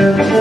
Thank you.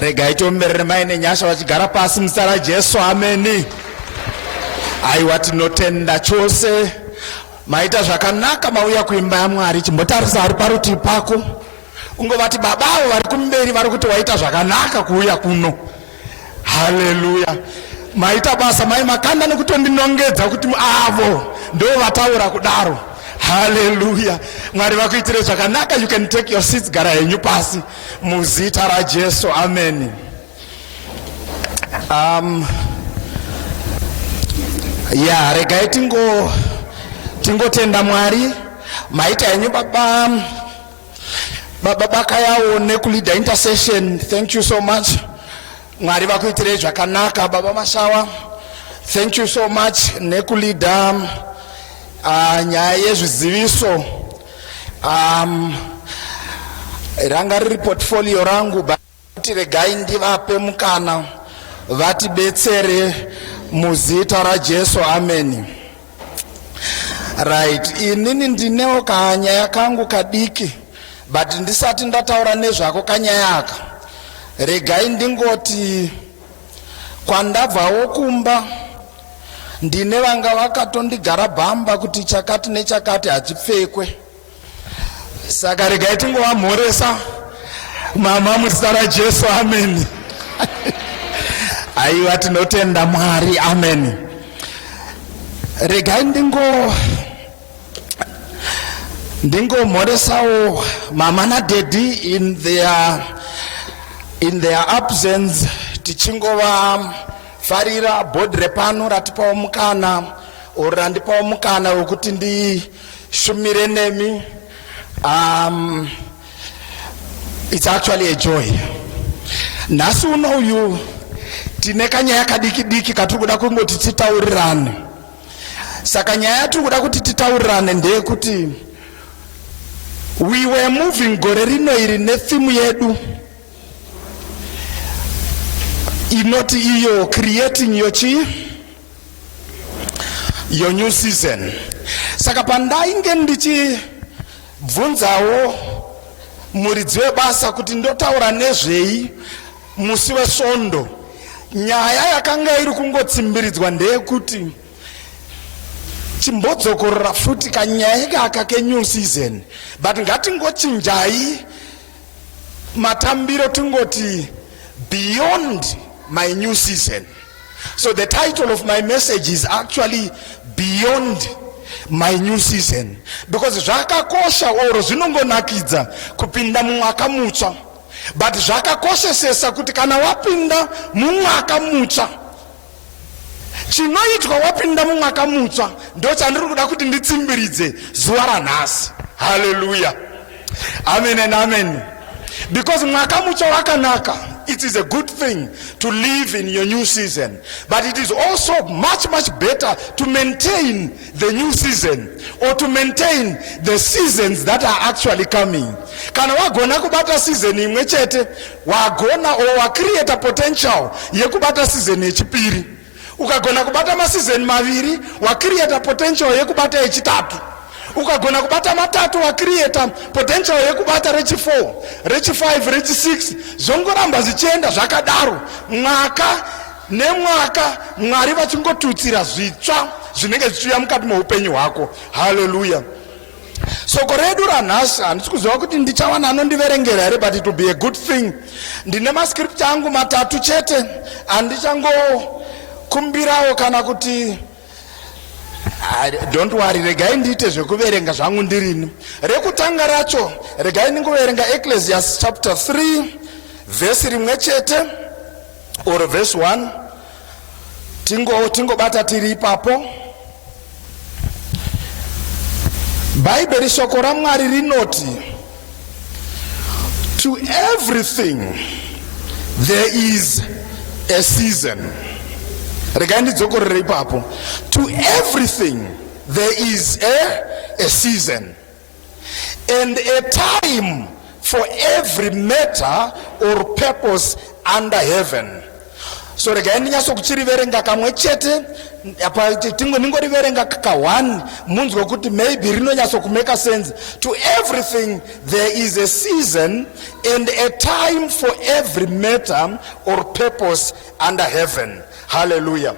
Regai tomberere maine nyasha vachigara pasi muzita raJesu. Ameni. Aiwa tinotenda chose. Maita zvakanaka mauya kuimba yaMwari. Chimbotarisa ari parutivi pako. Ungovati babavo vari kumberi vari kuti waita zvakanaka kuuya kuno. Haleluya. Maita basa mai makanda nekutondinongedza kuti avo ndo vataura kudaro. Hallelujah. Mwari vakuitire zvakanaka. You can take your seats. Gara henyu pasi muzita raJesu. Amen. Regai tingotenda Mwari. Maita henyu baba bakayawo nekulida intercession. Thank you so much. Mwari vakuitire zvakanaka baba Mashawa. Thank you so much nekulida nyaya yezviziviso. Ranga riri portfolio rangu, bati regai ndivape mukana vatibetsere muzita raJesu. Amen. Right. Inini ndinewo kanyaya kangu kadiki, but ndisati ndataura nezvako kanyaya aka. Regai ndingoti kwandabvawo kumba ndine vanga vakatondigara bhamba kuti chakati nechakati hachipfekwe. Saka regai tingovamhoresa mama muzita raJesu. Amen. Aiwa tinotenda Mwari. Amen. Regai ndingomhoresawo mama nadaddy in their absence. Tichingova farira board repano ratipawo mukana randipawo mukana wekuti ndishumire nemi. It's actually a joy. Nhasi unoyu tine kanyaya kadiki diki katiri kuda kungoti titaurirane. Saka nyaya tiri kuda kuti titaurirane ndeyekuti we were moving gore rino iri netheme yedu inoti iyo creating your new season. Saka pandainge ndichibvunzawo muridzi webasa kuti ndotaura nezvei musi weSvondo, nyaya yakanga iri kungotsimbiridzwa ndeyekuti chimbodzokorora futi kanyaya aka kenew season, but ngatingochinjai matambiro tingoti beyond my new season. So the title of my message is actually Beyond My New Season, because zvakakosha oro zvinongonakidza kupinda mumwaka mutsva, but zvakakoshesesa kuti kana wapinda mumwaka mutsva, chinoitwa wapinda mumwaka mutsva ndo chandiri kuda kuti nditsimbiridze zuva ranhasi. Hallelujah. Amen and amen. Because mwaka mutsva wakanaka. It is a good thing to live in your new season, but it is also much better to maintain the new season or to maintain the seasons that are actually coming. Kana wagona kubata season imwe chete, wagona or wacreate potential yekubata season yechipiri. Ukagona kubata maseason maviri, wacreate potential yekubata yechitatu. Ukagona kubata matatu wacreate potential yekubata rechi4, rechi5, rechi6, zvongoramba zvichienda zvakadaro mwaka nemwaka. Mwari vachingotutsira zvitsva zvinenge zvichiuya mukati meupenyu hwako. Hallelujah. Soko redu ranhasi handisi kuziva kuti ndichawana anondiverengera here, but it will be a good thing. Ndine mascripture angu matatu chete andichangokumbirawo kana kuti don't worry, regai ndiite zvekuverenga zvangu ndirini. Rekutanga racho regai ningoverenga Ecclesiastes chapter 3 verse rimwe chete or verse 1. Tingobata tiri ipapo. Bible shoko raMwari rinoti, to everything there is a season. To everything there is a season and a time for every matter or purpose under heaven. So regai ndinyaso kuchiriverenga kamwe chete apa ningoriverenga ka1 munzwe kuti maybe rinonyaso kumeka sense. To everything there is a season and a time for every matter or purpose under heaven. Hallelujah.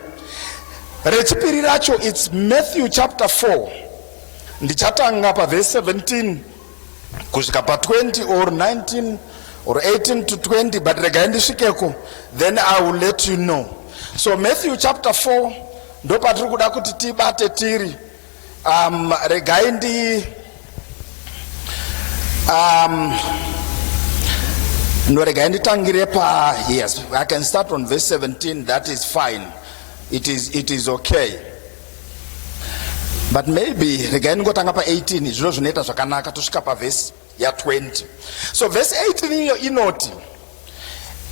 Rechipiri racho, it's Matthew chapter 4. Ndichatanga pa verse 17 kusvika pa 20 or 19 or 18 to 20, but regai ndisvikeko, then I will let you know. So Matthew chapter 4 ndo patiri kuda kuti tibate tiri. Regai ndi no regai nditangire pa, yes, I can start on verse 17. That is fine. It is okay. But maybe regai ngotanga pa 18 zvino zvinoita zvakanaka tosvika pa verse ya 20. So verse 18 inoti,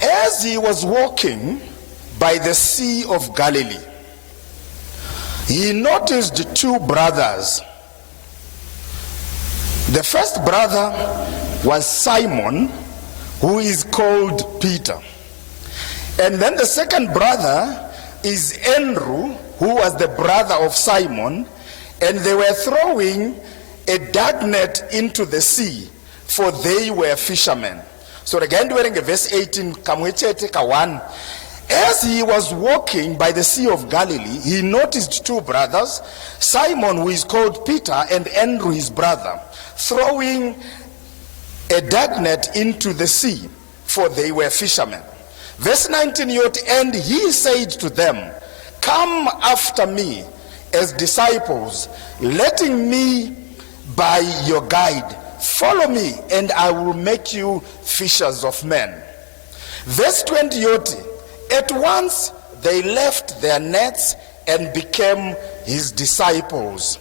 as he was walking by the Sea of Galilee, he noticed two brothers. The first brother was Simon, who is called Peter. And then the second brother is Andrew, who was the brother of Simon, and they were throwing a dark net into the sea, for they were fishermen. So again, during verse 18, kamwechete 1. As he was walking by the Sea of Galilee, he noticed two brothers, Simon, who is called Peter, and Andrew, his brother, throwing a dark net into the sea, for they were fishermen. Verse 19, and he said to them, come after me as disciples, letting me by your guide. Follow me, and I will make you fishers of men. Verse 20, at once they left their nets and became his disciples,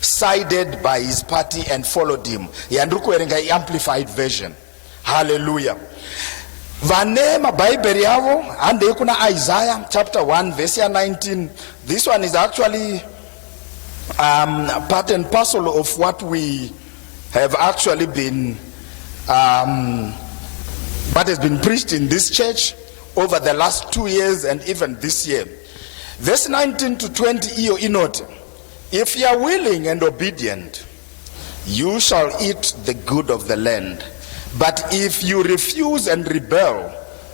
sided by his party and followed him. Yandukuerenga amplified version. Hallelujah. Vane maBhayibheri yavo ande kuna Isaiah chapter 1 verse 19. This one is actually part and parcel of what we have actually been what has been preached in this church over the last 2 years and even this year. Verse 19 to 20 iyo inote, if you are willing and obedient, you shall eat the good of the land. But if you refuse and rebel,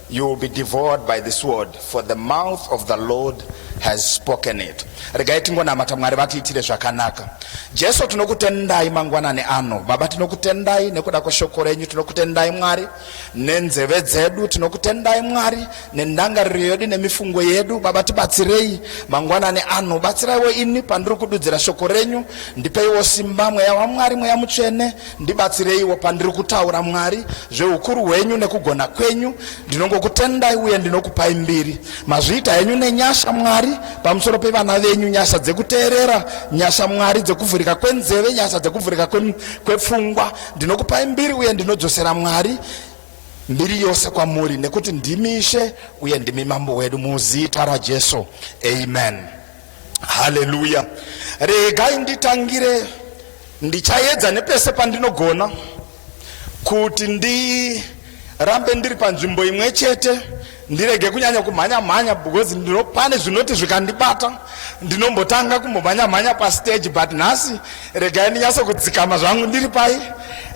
you will be devoured by the sword, for the mouth of the Lord has spoken it. Regai tingona matamwari vatiitire zvakanaka. Jesu tinokutendai mangwanani ano. Baba tinokutendai nekuda kweshoko renyu, tinokutendai Mwari nenzeve dzedu, tinokutendai Mwari nendangariro yedu nemifungo yedu. Baba tibatsirei mangwanani ano, batsiraiwo ini pandiri kududzira shoko renyu, ndipeiwo simba mweya waMwari, mweya mutsvene, ndibatsireiwo pandiri kutaura Mwari zveukuru hwenyu nekugona kwenyu. Ndinongokutendai uye ndinokupai mbiri. Mazviita henyu nenyasha Mwari pamusoro pevana venyu, nyasha dzekuteerera, nyasha Mwari dzekuvhurika kwenzeve, nyasha dzekuvhurika kwepfungwa. Ndinokupai mbiri uye ndinodzosera Mwari mbiri yose kwamuri, nekuti ndimi Ishe uye ndimi mambo wedu, muzita raJesu. Amen. Hallelujah. Regai nditangire, ndichaedza nepese pandinogona kuti ndirambe ndiri panzvimbo imwe chete, ndirege kunyanya kumhanya because pane zvinoti zvikandibata ndinombotanga kumbomhanya pastage. But nhasi regai ndinyaso kudzikama zvangu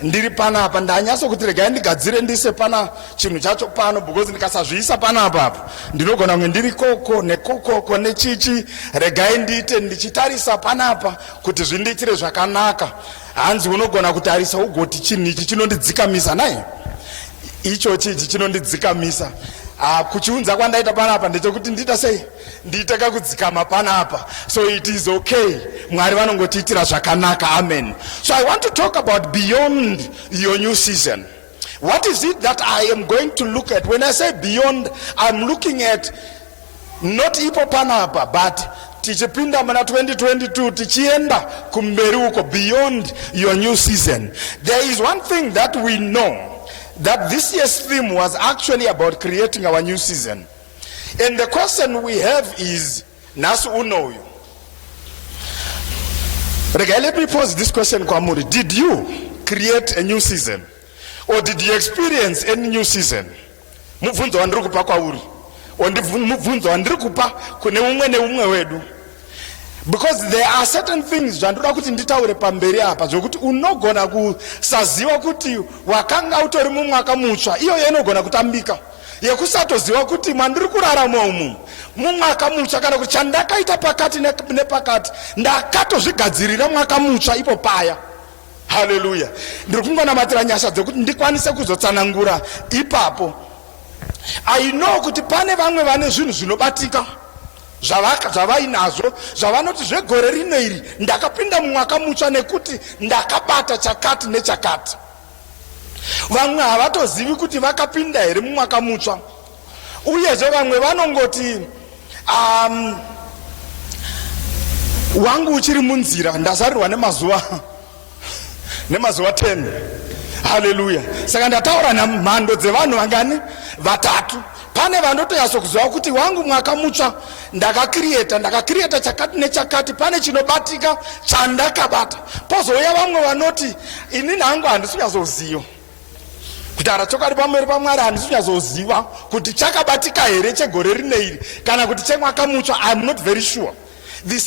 ndiri panapa, ndanyaso kuti regai ndigadzire ndise pana chinhu chacho pano, because ndikasazviisa panapa ndinogona kunge ndiri koko nekokoko nechichi. Regai ndiite ndichitarisa panapa kuti zvindiitire zvakanaka. Hanzi unogona kutarisa ugoti chinhu ichi chinondidzikamisa naye, icho chichi chinondidzikamisa. Kuchiunza kwandaita panapa ndechekuti ndita sei, nditaka kudzikama panapa. So it is okay. Mwari vanongotiitira zvakanaka. Amen. So I want to talk about beyond your new season. What is it that I am going to look at? When I say beyond, I'm looking at not ipo panapa, but tichipinda mana 2022 tichienda kumberi uko, beyond your new season. There is one thing that we know, that this year's theme was actually about creating our new season. And the question we have is, Nasu unoyu. Let me pose this question kwamuri. Did you create a new season? Or did you experience any new season? Muvunzo wandruku pakwa uri. ondibvunza wandiri kupa kune umwe neumwe wedu. Because there are certain things zvandoda kuti nditaure pamberi apa zvokuti unogona kusaziva kuti wakanga utori mumwaka mutsva, iyo inogona kutambika yekusatoziva kuti mandiri kurarama umu mumwaka mutsva, kana kuti chandakaita pakati nepakati ndakatozvigadzirira mwaka mutsva ipo paya. Haleluya. Ndiri kungonamatira nyasha dzokuti ndikwanise kuzotsanangura ipapo. I know kuti pane vamwe vane zvinhu zvinobatika zvavainazvo zvavanoti zvegore rino iri ndakapinda mumwaka mutsva nekuti ndakabata chakati nechakati. Vamwe havatozivi kuti vakapinda here mumwaka mutsva, uyezve vamwe vanongoti wangu uchiri munzira, ndazarirwa nemazuva 10. Haleluya. Saka ndataura namhando dzevanhu vangani vatatu. Pane vandotoyaso kuziva kuti wangu mwaka mutsva ndakakrieta chakati nechakati, pane chinobatika chandakabata. Pozouya vamwe vanoti inini hangu handisi kunyazoziva, kutaura chokwadi pamweri paMwari handisi kunyazoziva kuti chakabatika here chegore rino iri kana kuti chemwaka mutsva. I am not very sure. The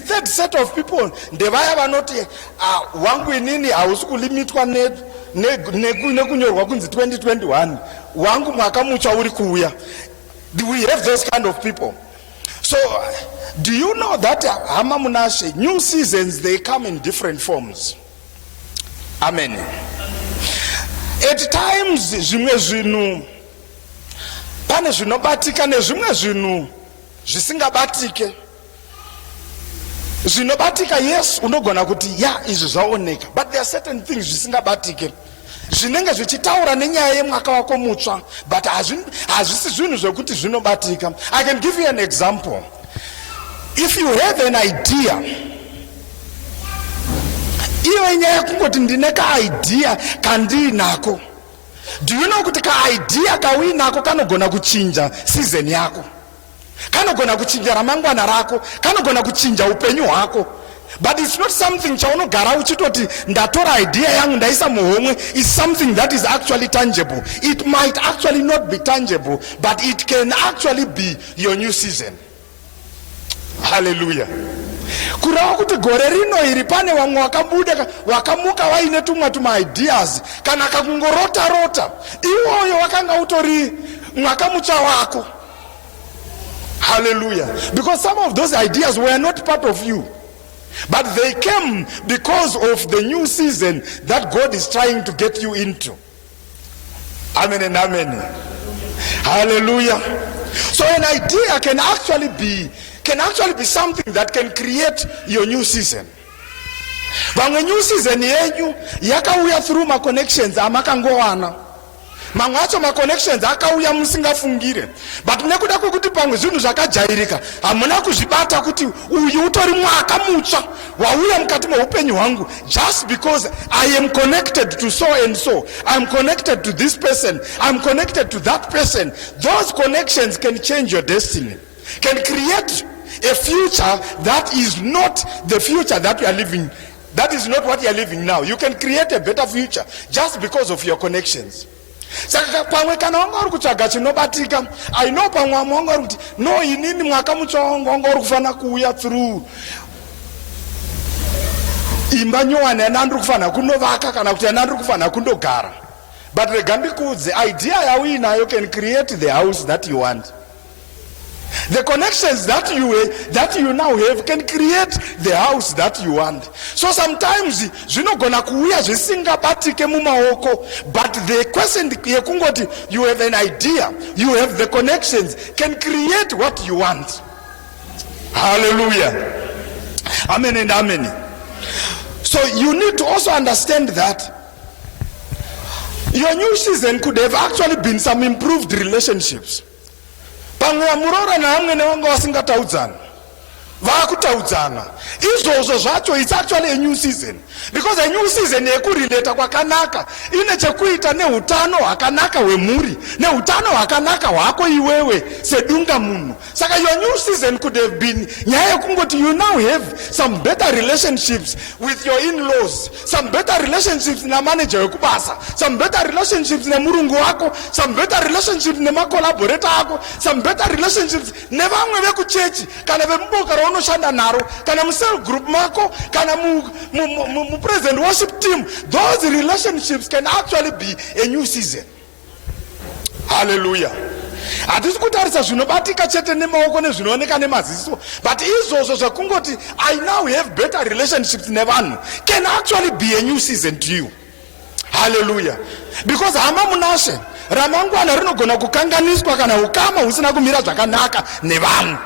third set of people ndevaya vanoti wangu inini hausi kulimitwa nekunyorwa kunzi 2021, wangu mwaka mutsva uri kuuya. We have those kind of people. So do you know that hama munashe, new seasons, they come in different forms. Amen. At times zvimwe zvinhu pane zvinobatika nezvimwe zvinhu zvisingabatike. Zvinobatika, yes, unogona kuti izvi zvaoneka, but there are certain things zvisingabatike zvinenge zvichitaura nenyaya yemwaka wako mutsva, but hazvisi zvinhu zvekuti zvinobatika. I can give you an example. If you have an idea, iyo nyaya kungoti ndine kaidea kandiinako, do you know kuti kaidea kauinako kanogona kuchinja season yako, kanogona kuchinja ramangwana rako, kanogona kuchinja upenyu hwako. But it's not something chaunogara uchitoti ndatora idea yangu ndaisa muhomwe. It's something that is actually tangible. It might actually not be tangible, but it can actually be your new season. Hallelujah. Kurava kuti gore rino iri pane vamwe wakamuka vaine tumwe ideas kana kakungorota iwoyo wakanga utori mwaka mutsva wako. Hallelujah. Because some of those ideas were not part of you, but they came because of the new season that God is trying to get you into. Amen and amen. Hallelujah. So an idea can actually be something that can create your new season. Vamwe new season yenyu yakauya through ma connections amakangowana. Mamwe acho ma connections akauya musingafungire, but nekuda kwekuti pamwe zvinhu zvakajairika hamuna kuzvibata kuti uyu utori mwaka mutsva wauya mukati meupenyu hwangu, just because I am connected to so and so, I am connected to this person, I am connected to that person. Those connections can change your destiny, can create a future that is not the future that you are living. That is not what you are living now. You can create a better future just because of your connections. Saka pamwe kana wanga uri kutsvaga chinobatika, I know pamwe wanga uri kuti no, inini mwaka mutsva wanga uri kufana kuuya through imba nyowani yanandiri kufana kunovaka kana kuti yanandiri kufana kundogara. But rega ndikudze, idea yauinayo can create the house that you want. The connections that you now have can create the house that you want. So sometimes zvinogona kuuya zvisingabatike mumaoko, but the question yekungoti you have an idea, you have the connections, can create what you want. Hallelujah. Amen and amen. So you need to also understand that your new season could have actually been some improved relationships. Pamwe murora na hamwe ne wanga vasingataudzana. kutaudzana izvozvo zvacho. It's actually a new season, because a new season yekurelata kwakanaka ine chekuita neutano hwakanaka hwemhuri, neutano hwakanaka hwako iwewe sedunga munhu. Saka your new season could have been nyaya yekungoti you now have some better relationships with your in-laws, some better relationships namanager wekubasa, some better relationships nemurungu wako, some better relationships nemacollaborator ako, some better relationships nevamwe vekuchechi kana vemuboka raunoshanda naro kana musel group mako kana mupresident worship team. Those relationships can actually be a new season. Hallelujah. Hatisi kutarisa zvinobatika chete nemaoko nezvinooneka nemaziso, but izvozvo zvekungoti I now have better relationships nevanhu can actually be a new season to you. Hallelujah. Because hama munashe ramangwana rinogona kukanganiswa kana ukama husina kumira zvakanaka nevanhu.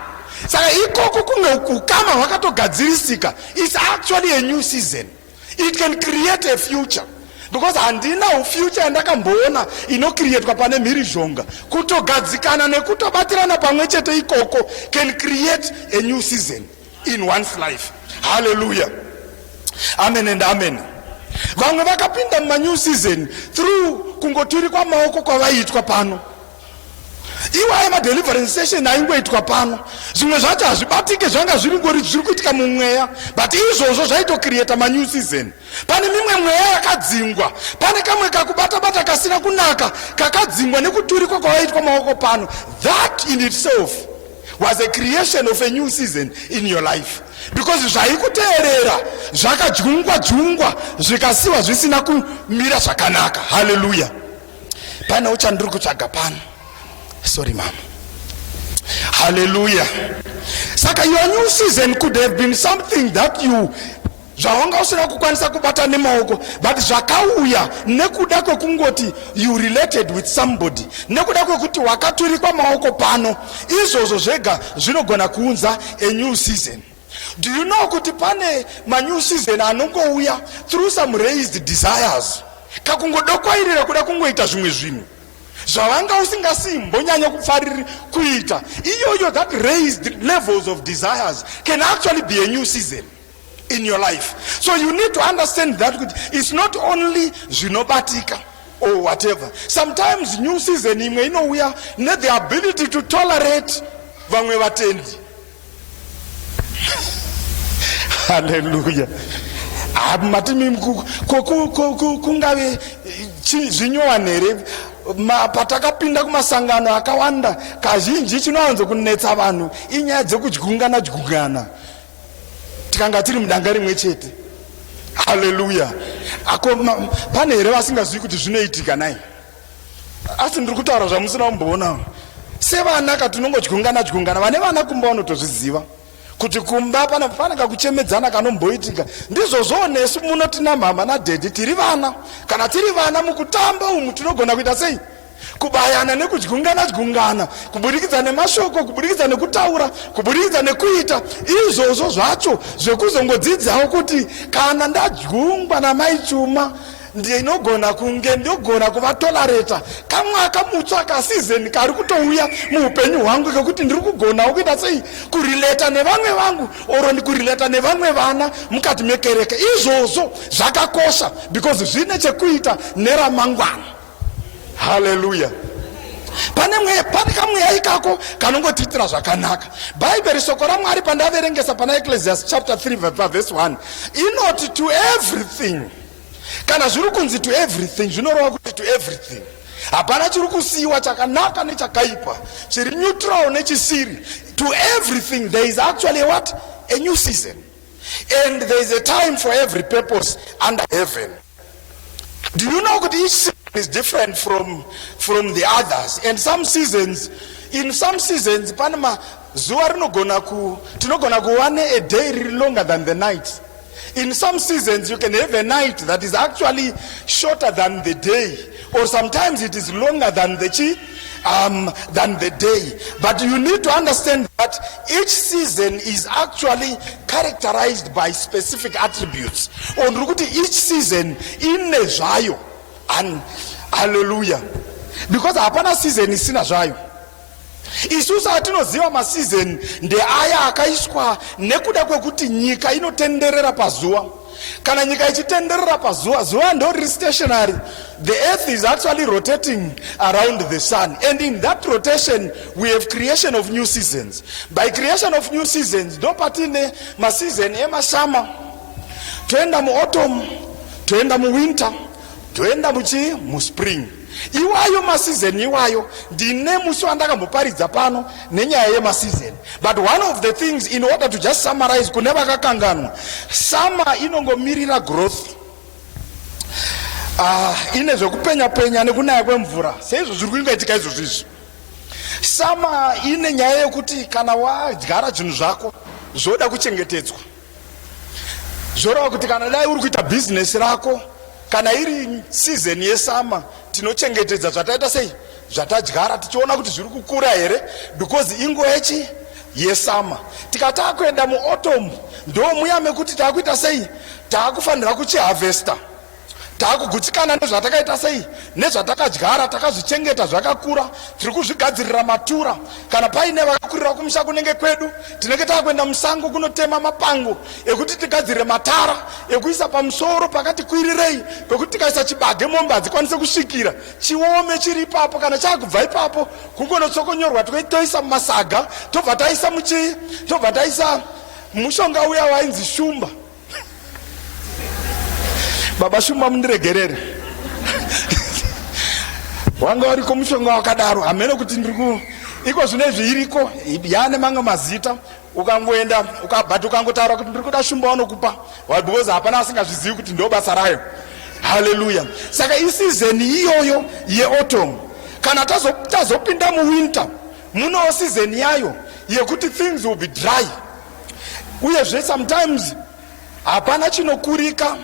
Saka ikoko kunge ukama hwakatogadzirisika, it's actually a new season. It can create a future. Because handina future yandakamboona inocreatwa pane mhirizhonga. Kutogadzikana nekutobatirana pamwe chete ikoko can create a new season in one's life. Hallelujah. Amen and amen. Vamwe vakapinda muma-new season through kungoturikwa maoko kwavaitwa pano. Iwaye ma-deliverance session aingoitwa pano. Zvimwe zvacho hazvibatike zvanga zviri kuitika mumweya, but izvozvo zvaitocreata ma-new season. Pane mimwe mweya yakadzingwa, pane kamwe kakubata-bata kasina kunaka kakadzingwa nekuturikwa kwavaitwa maoko pano. That in itself was a creation of a new season in your life. Because zvaikuteerera zvakajungwa zvikasiwa zvisina kumira zvakanaka. Hallelujah. Pana uchandiri kutsvaga pano. Sorry, ma'am. Hallelujah. Saka your new season could have been something that you zvawanga usina kukwanisa kubata nemaoko, but zvakauya nekuda kwekungoti you related with somebody, nekuda kwekuti wakaturikwa maoko pano. Izvozvo zvega zvinogona kuunza a new season. Do you know kuti pane ma-new season anongouya through some raised desires, kakungodokwairira kuda kungoita zvimwe zvinhu zvawanga usingasimbonyanya kufariri kuita. Iyoyo, that raised levels of desires can actually be a new season in your life. So you need to understand that it's not only zvinobatika or whatever. Sometimes new season imwe inouya need the ability to tolerate vamwe vatendi. Hallelujah. Matimi kungave zvinyowanere patakapinda kumasangano akawanda, kazhinji chinowanzo kunetsa vanhu inyaya dzekudyungana tikanga tiri mudanga rimwe chete. Hallelujah. Pane here vasingazivi kuti zvinoitika nai? Asi ndiri kutaura zvamusina kumboona. Sevana katinongodyungana vane vana kumba vanotozviziva kuti kumba pana kakuchemedzana kanomboitika. Ndizvo zvonesu munoti namama nadhedhi tiri vana, kana tiri vana mukutamba umu tinogona kuita sei? Kubayana nekudyungana kubudikidza nemashoko, kubudikidza nekutaura, kubudikidza nekuita. Izvozvo zvacho zvekuzongodzidzawo kuti kana ndadyungwa namai Chuma ndinogona kunge ndogona kuvatorareta kamwaka mutsva kasizeni kari kutouya muupenyu hwangu kekuti ndiri kugonawo kuita sei kurileta nevamwe vangu oro ndikurileta nevamwe vana mukati mekereke. Izvozvo zvakakosha because zvine chekuita neramangwana. Hallelujah. Pane kamweya ikako kanongotiitira zvakanaka. Bhaibheri shoko raMwari pandaverengesa pana Ecclesiastes chapter 3 verse 1 inoti to everything. Kana zviri kunzi to everything zvinoreva kuti to everything. Hapana chiri kusiyiwa chakanaka nechakaipa, chiri neutral nechisiri. To everything there is actually what? A new season. And there is a time for every purpose under heaven. Do you know that each season is different from the others? And in some seasons panama zuva tinogona kuwane a day longer than the night. In some seasons you can have a night that is actually shorter than the day, or sometimes it is longer than the day. But you need to understand that each season is actually characterized by specific attributes. Each season ine zvayo. And hallelujah. Because hapana season isina zvayo. isusu atinoziva masizeni ndeaya akaiswa nekuda kwekuti nyika inotenderera pazuva. Kana nyika ichitenderera pazuva, zuva ndoriri stationary. The earth is actually rotating around the sun, and in that rotation we have creation of new seasons. By creation of new seasons ndo patine masizeni emashama, toenda muautumn, toenda muwinter, toenda muspring. Iwayo masizeni iwayo ndine musi wandakamboparidza pano nenyaya yemasizeni. But one of the things, in order to just summarize kune vakakanganwa, summer inongomirira growth, ine zvekupenya penya nekunaya kwemvura seizvo zviri kuitika izvozvo izvi. Summer ine nyaya yekuti kana wadyara zvinhu zvako zvoda kuchengetedzwa, zvoreva kuti kana dai uri kuita business rako, kana iri season yesama tinochengetedza zvataita sei, zvatadyara tichiona kuti zviri kukura here, because inguva yesama. Tikataka kuenda muautumn ndo muya mekuti taakuita sei, taakufanira kuchiharvesta, taakugutsikana nezvatakaita sei, nezvatakadyara takazvichengeta zvakakura, tiri kuzvigadzirira matura. Kana paine vakakurira kumusha kunenge kwedu, tinenge taakuenda musango kunotema mapango ekuti tigadzire matara ekuisa pamusoro pakati kwirirei, pekuti tikaisa chibage mombe hadzikwanise kusvikira, chiome chiri ipapo. Kana chaakubva ipapo kungonotsokonyorwa toisa mumasaga, tobva taisa mushonga uya wainzi shumba. Baba shumba mundiregerere. Wanga wariko mushonga wakadaro, hamene kuti ndiriku iko zvine zviriko yane mamwe mazita, ukangoenda ukabhati ukangotaura kuti ndiri kuda shumba wanokupa, because hapana asingazvizivi kuti ndo basa rayo. Hallelujah. Saka isizeni iyoyo yeautumn. Kana tazopinda muwinter, muno season yayo yekuti things will be dry. Uyezve sometimes hapana chinokurika,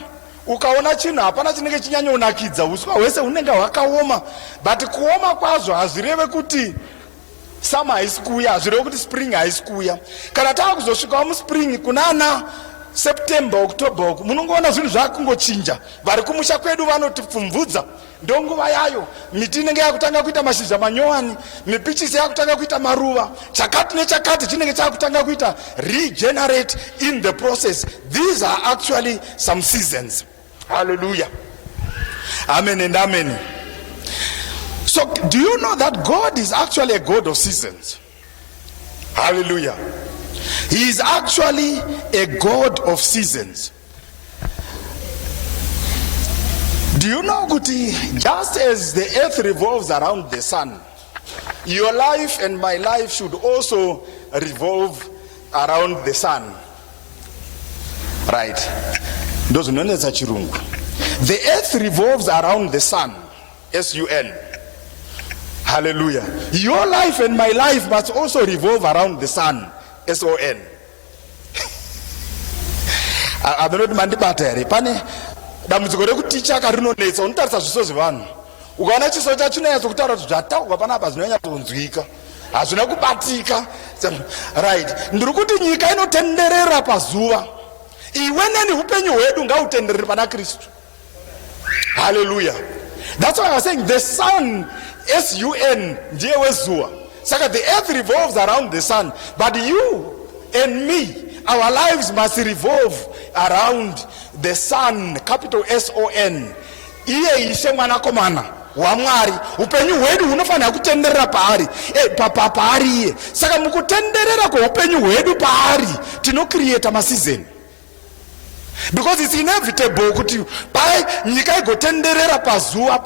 ukaona chinhu hapana chinenge chinyanyonakidza, uswa hwese hunenge hwakaoma. But kuoma kwazvo hazvireve kuti summer haisi kuuya, hazvireve kuti spring haisi kuuya. Kana taakuzosvikawo muspring kunana September, October uku, munongoona zvinhu zvakungochinja. Vari kumusha kwedu vanotipfumvudza, ndo nguva yayo. Miti inenge yakutanga kuita mashizha manyowani, mipichisi yakutanga kuita maruva, chakati nechakati chinenge chakutanga kuita regenerate in the process. These are actually some seasons. Hallelujah. Amen and amen. So do you know that God is actually a God of seasons? Hallelujah. He is actually a God of seasons. Do you know, Guti, just as the earth revolves around the sun, your life and my life should also revolve around the sun. Right? The earth revolves around the sun. S-U-N. Hallelujah. Your life and my life must also revolve around the sun. S-O-N. Abenoti mandibata here. Pane dambudziko rekuticha karinonetsa, unotarisa zviso zvevanhu. Ukaona chiso chacho chinonyatsa kutaura kuti zvataurwa panapa zvinonyatsa kunzwika, hazvina kubatika. Right. Ndiri kuti nyika inotenderera pazuva. Iwe neni upenyu hwedu ngautenderere pana Kristu. Hallelujah. That's why I was saying the sun, S-U-N, ndiye wezuva. Saka the earth revolves around the sun, but you and me, our lives must revolve around the sun, capital S-O-N. Iye ishe mwanakomana wa Mwari, upenyu hwedu hunofanira kutenderera paari, paari iye. Saka mukutenderera kweupenyu hwedu paari, tinocreate masizeni. Because it's inevitable kuti pai nyika igotenderera pazuva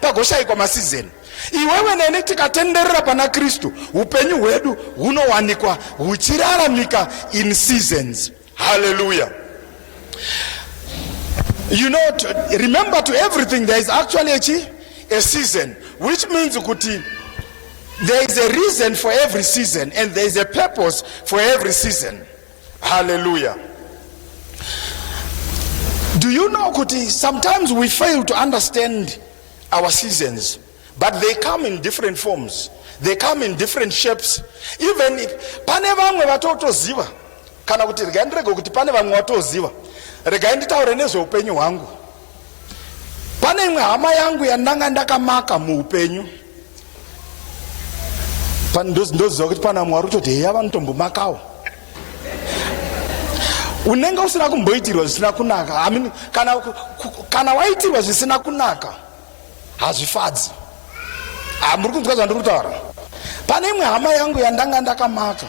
pagoshayikwa masizeni. Iwewe nene tikatenderera pana Kristu, upenyu hwedu hunowanikwa huchiraramika in seasons. Hallelujah. You know, remember, to everything there is actually a season, which means kuti there is a reason for every season and there is a purpose for every season. Hallelujah. Do you know, kuti, sometimes we fail to understand our seasons, but they come in different forms. They come in different shapes. Even if pane vamwe vatotoziva, kana kuti regai ndirege kuti pane vamwe vatoziva, regai nditaure nezveupenyu hwangu. Pane imwe hama yangu yandanga ndakamaka muupenyu. ndoziva kuti pana Mwari kutoti heya vanotombomakawo. Unenge usina kumboitirwa zvisina kunaka. I mean, kana waitirwa zvisina kunaka hazvifadzi. Muri kunzwa zvandiri kutaura? Pane imwe hama yangu yandanga ndakamaka,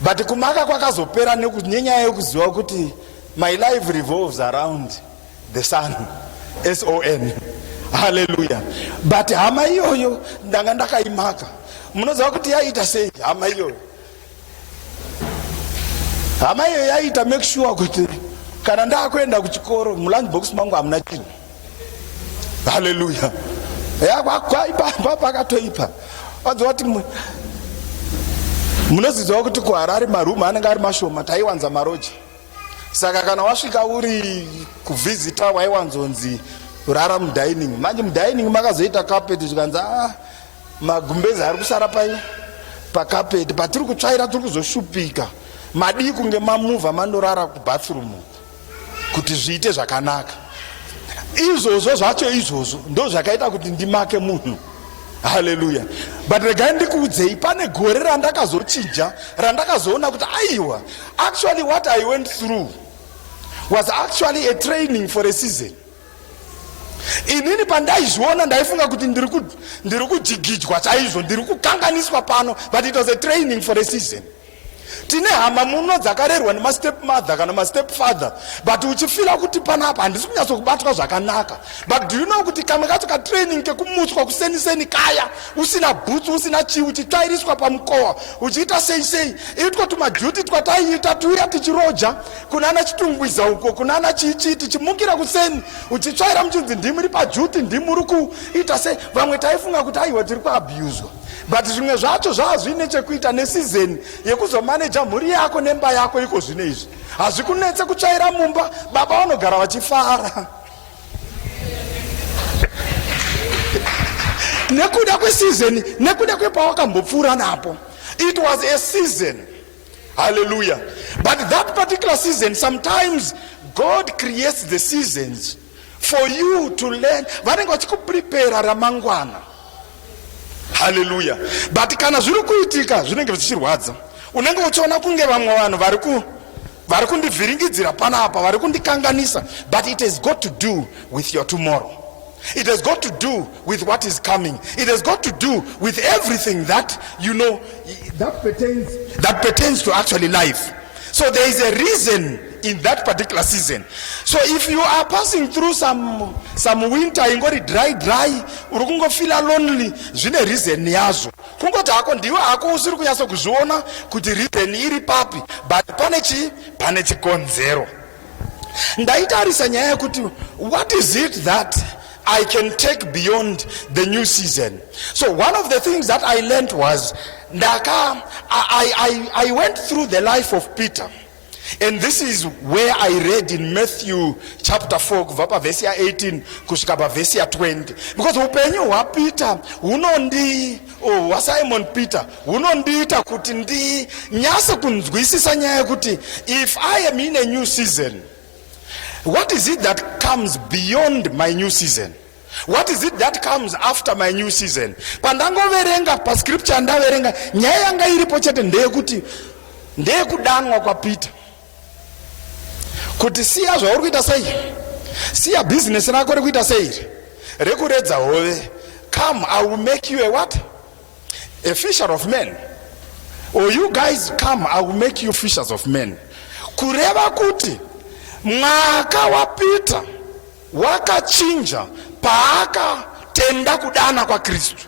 but kumaka kwakazopera nenyaya yekuziva kuti my life revolves around the sun, S-O-N. Hallelujah. But hama iyoyo ndanga ndakaimaka. Munoziva kuti yaita sei hama iyoyo? Hama iyoyo yaita make sure kuti kana ndakuenda kuchikoro mulunch box mangu hamuna chinhu. Hallelujah. Pakatoipa. Wadziva kuti munoziva kuti kuHarare marumu anenge ari mashoma, taiwanza maroji. Saka kana wasvika uri kuvhizita waiwanzonzi rara mudining. Manje mudining makazoita carpet zvikanzi magumbezi ari kusara pacarpet. Patiri kutsvaira tiri kuzoshupika. Madii kunge mamuvha mandorara kubathroom kuti zviite zvakanaka. Izvozvo zvacho izvozvo ndo zvakaita kuti ndimake munhu. Hallelujah. But regai ndikuudzei, pane gore randakazochinja, randakazoona kuti aiwa, actually what I went through was actually a training for a season. Inini pandaizviona ndaifunga kuti ndiri kujigidzwa chaizvo, ndiri kukanganiswa pano, but it was a training for a season. Tine hama muno dzakarerwa nemastepmother kana mastepfather, but uchifila kuti panapa handisi kunyatsokubatwa zvakanaka. But do you know kuti kamwe kacho katraining kekumutswa kuseniseni kaya, usina bhutsu, usina chii, uchitsvairiswa pamukowa, uchiita sei, itwa tumadyuti twataiita tuya tichiroja, kunana chitungwiza uko, kunana chichi, tichimukira kuseni, uchitsvaira muchinzi ndimuri padyuti, ndimuri kuita sei, vamwe taifunga kuti aiwa tiri kuabhuzwa. But zvimwe zvacho zvazvine chekuita nesizeni yekuzomaneja mhuri yako nemba yako iko zvine izvi. Hazvikunetse kutsvaira mumba, baba vanogara vachifara. Nekuda kwesizeni, nekuda kwepawakambopfuura napo. It was a season. Hallelujah. But that particular season, sometimes God creates the seasons for you to learn. Vanenge vachikuprepara ramangwana. Hallelujah. But kana zviri kuitika zvinenge zvichirwadza. Unenge uchiona kunge vamwe vanhu vari kundivhiringidzira panapa, vari kundikanganisa. But it has got to do with your tomorrow. It has got to do with what is coming. It has got to do with everything that you know that pertains to actually life. So there is a reason in that particular season. So if you are passing through some winter, ingori dry, uri kungofila lonely, zvine reason yazvo. Kungoti hako ndiwe hako usiri kunyatso kuzviona kuti reason iri papi, but pane chikonzero. Ndaitarisa nyaya yekuti what is it that I can take beyond the new season? So one of the things that I learned was I went through the life of Peter. And this is where I read in Matthew chapter 4, kubva verse 18 kusvika verse 20. Because upenyu hwaPeter wa Simon Peter hunondiita kuti ndinyase kunzwisisa nyaya yekuti if I am in a new season, what is it that comes beyond my new season? What is it that comes after my new season? Pandangoverenga pa scripture ndaverenga, nyaya yanga iripo chete ndeyekudanwa kwaPeter. Kuti siya zvauri kuita sei, siya business rako rekuita sei, rekuredza hove, come I will make you a what? A fisher of men. Or you guys come, I will make you fishers of men. Kureva kuti mwaka wa Peter wakachinja paakatenda kudana kwa Kristu.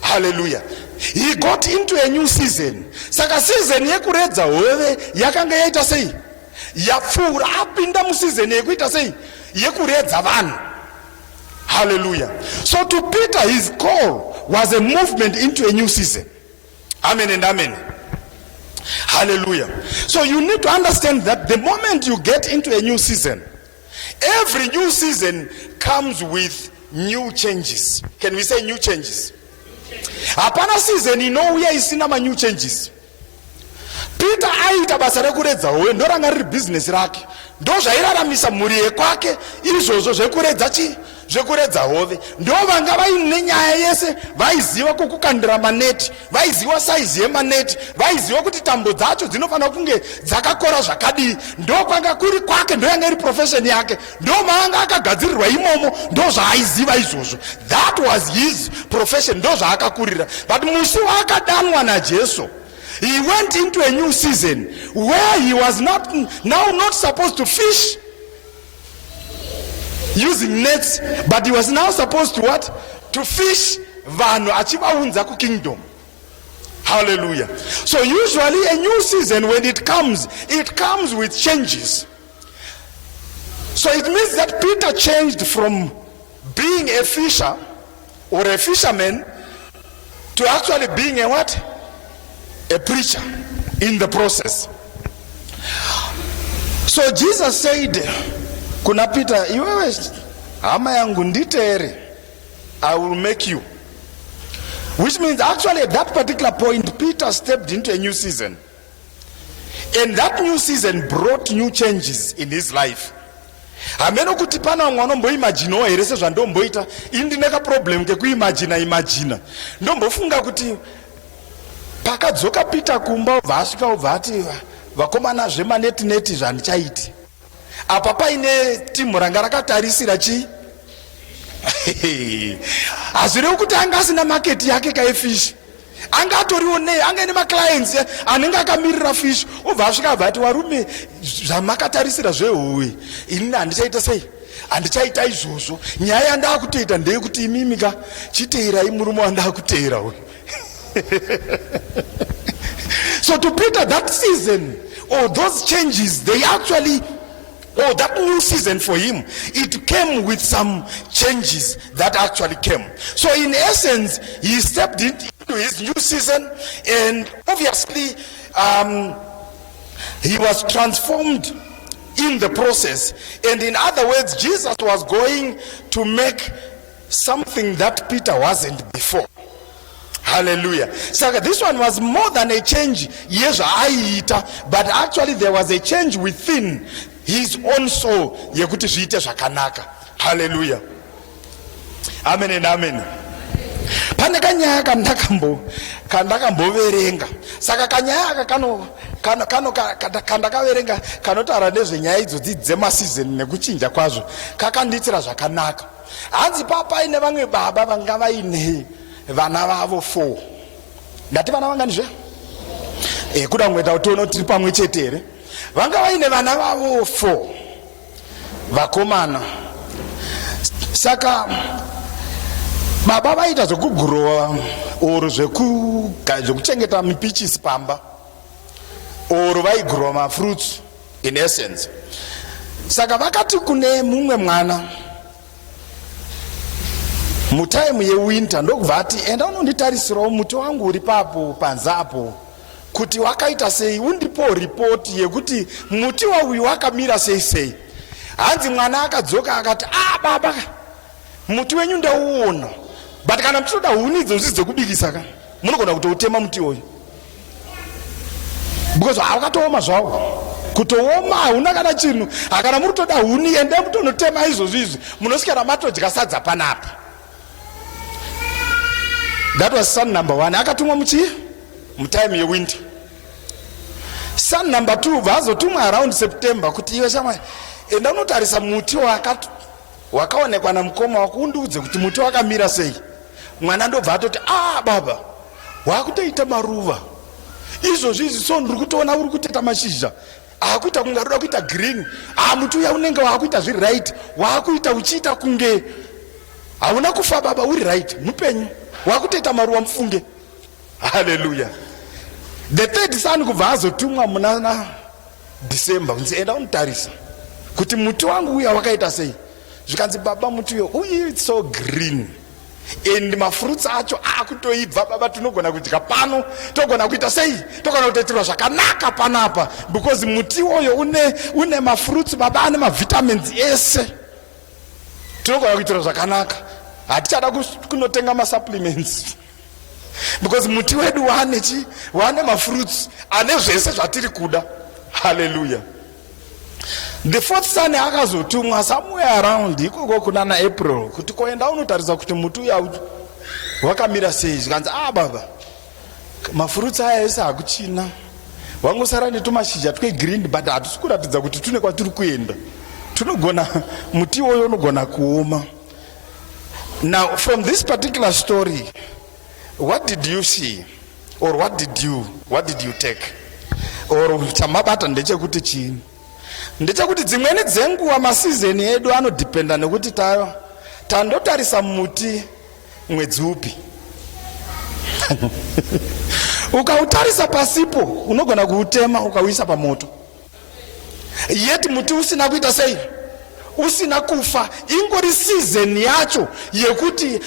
Hallelujah. He got into a new season. Saka season yekuredza hove yakanga yaita sei? Yapfuura apinda musizeni yekuita sei? Yekuredza vanhu. Hallelujah. So to Peter, his call was a movement into a new season. Amen and amen. Hallelujah. So you need to understand that the moment you get into a new season, every new season comes with new changes. Can we say new changes? Hapana season inouya isina ma new changes. Peter aita basa rekuredza hove, ndoranga riri bhizinesi rake, ndo zvairaramisa mhuri yekwake izvozvo zvekuredza hove. Ndo vanga vaine nyaya yese, vaiziva kokukandira maneti, vaiziva saizi yemaneti, vaiziva kuti tambo dzacho dzinofanira kunge dzakakora zvakadii. Ndo kwanga kuri kwake, ndo yanga iri profession yake, ndo maanga akagadzirirwa imomo, ndo zvaaiziva izvozvo. That was his profession, ndo zvaakakurira. But musi waakadanwa naJesu, he went into a new season where he was not supposed to fish using nets, but he was now supposed to what? To fish vanhu achivaunza ku kingdom. Hallelujah. So usually a new season, when it comes with changes. So it means that Peter changed from being a fisher or a fisherman to actually being a what? A preacher in the process. So Jesus said, kuna Peter, iwewe hama yangu nditeere, I will make you. Which means actually at that particular point, Peter stepped into a new season. And that new season brought new changes in his life. Hameno kuti pana mwanomboimaginawo here sezvandomboita, indine kaproblem kekuimagina. Ndombofunga kuti pakadzoka Peter kumba ubva asvika ubva ati vakomana zvemaneti zvandichaiti. Apa paine timu ranga rakatarisira chi? Hazvirevi kuti anga asina market yake kaifish. Anga atoriwo anga ine maclients anenge akamirira fish. Ubva asvika abva ati varume zvamakatarisira zvehowe, ini handichaita sei? Handichaita izvozvo. Nyaya yandakutoita ndeyekuti imimika chiteirai murume wandakuteera uyu. So to Peter, that season or those changes, they actually, or that new season for him, it came with some changes that actually came. So in essence, he stepped into his new season, and obviously he was transformed in the process. And in other words, Jesus was going to make something that Peter wasn't before. Hallelujah. So this one was more than a change, yes, but actually there was a change within his own soul. Hallelujah. Amen and amen. Pane kanyaya kandakamboverenga. Saka kanyaya kandakaverenga kanotaura nezvenyaya idzodzi dzemasizoni nekuchinja kwazvo kakanditira zvakanaka. Hanzi papa ine vamwe baba vanga vaine vana vavo 4. Ndati vana vanganizve? Kuda kumweta utono tiri pamwe chete here. Vanga vaine vana vavo 4 vakomana. Saka baba vaita zvekugrowa oro zvekuchengeta mipichisi pamba, oro vaigrowa mafruits in essence. Saka vakati kune mumwe mwana mutime yewinter ndokubva ati enda unonditarisirawo muti wangu uri papo panzapo kuti wakaita sei, undipo ripoti yekuti muti wauyu wakamira sei. Hanzi mwana akadzoka akati baba muti wenyu ndauona, but kana muchitoda huni idzozi dzekubikisa ka munogona kutoutema muti uyu because wakatooma zvawo. Kutooma hauna kana chinhu. Kana muri kutoda huni ende mutonotema izvozvi munosvikira matodya sadza panapa. That was son number 1. Akatumwa mutime yewinter. Son number 2 vazotumwa around September kuti iwe shamwari enda unotarisa muti wakaonekwa namukoma wako undiudze kuti muti wakamira sei. Mwana ndobva atoti baba wakutoita maruva izvozvi so ndiri kutoona uri kutoita mashizha akuita kunge roda kuita green. Muti uya unenge wakuita zviri right, wakuita uchiita kunge hauna kufa baba, uri right, mupenyu wakutoita maruva mufunge. Hallelujah. The third son kubva azotumwa muna December kunzi enda unotarisa kuti muti wangu uya wakaita sei. Zvikanzi baba muti uyu it's so green and mafruits acho akutoibva baba, tinogona kudya pano, togona kuita sei, togona kutoitirwa zvakanaka panapa because muti uyo une mafruits baba, ane mavitamins ese, tinogona kuitirwa zvakanaka. Hatichada kunotenga masupplements. because muti wedu wane mafruits ane zvese zvatiri kuda. Hallelujah. The fourth son akazotumwa somewhere around ikoko kunana April kuti koenda unotarisa kuti muti uya wakamira sei. Zvikanzi baba mafruits aya ese hakuchina, wangosara netumashizha twegreen, but hatisi kuratidza kuti tune kwatiri kuenda, tunogona muti iwoyo unogona kuoma. Now from this particular story, what did you see, or what did you take, or chamabata ndechekuti chini? Ndechekuti dzimweni dzenguva masizeni edu anodependa nekuti tandotarisa muti mwedzi upi. Ukautarisa pasipo unogona kuutema ukauisa pamoto, yet muti usina kuita sei, usina kufa. Ingori season yacho yekuti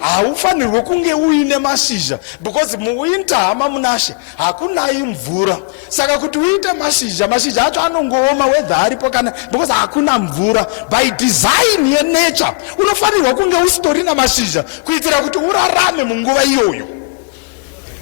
haufanirwe kunge uine mashizha, because muwinter hama munashe hakunai mvura. Saka kuti uite mashizha acho anongooma whether aripo kana, because hakuna mvura. By design yenature unofanirwa kunge usitorina mashizha kuitira kuti urarame munguva iyoyo.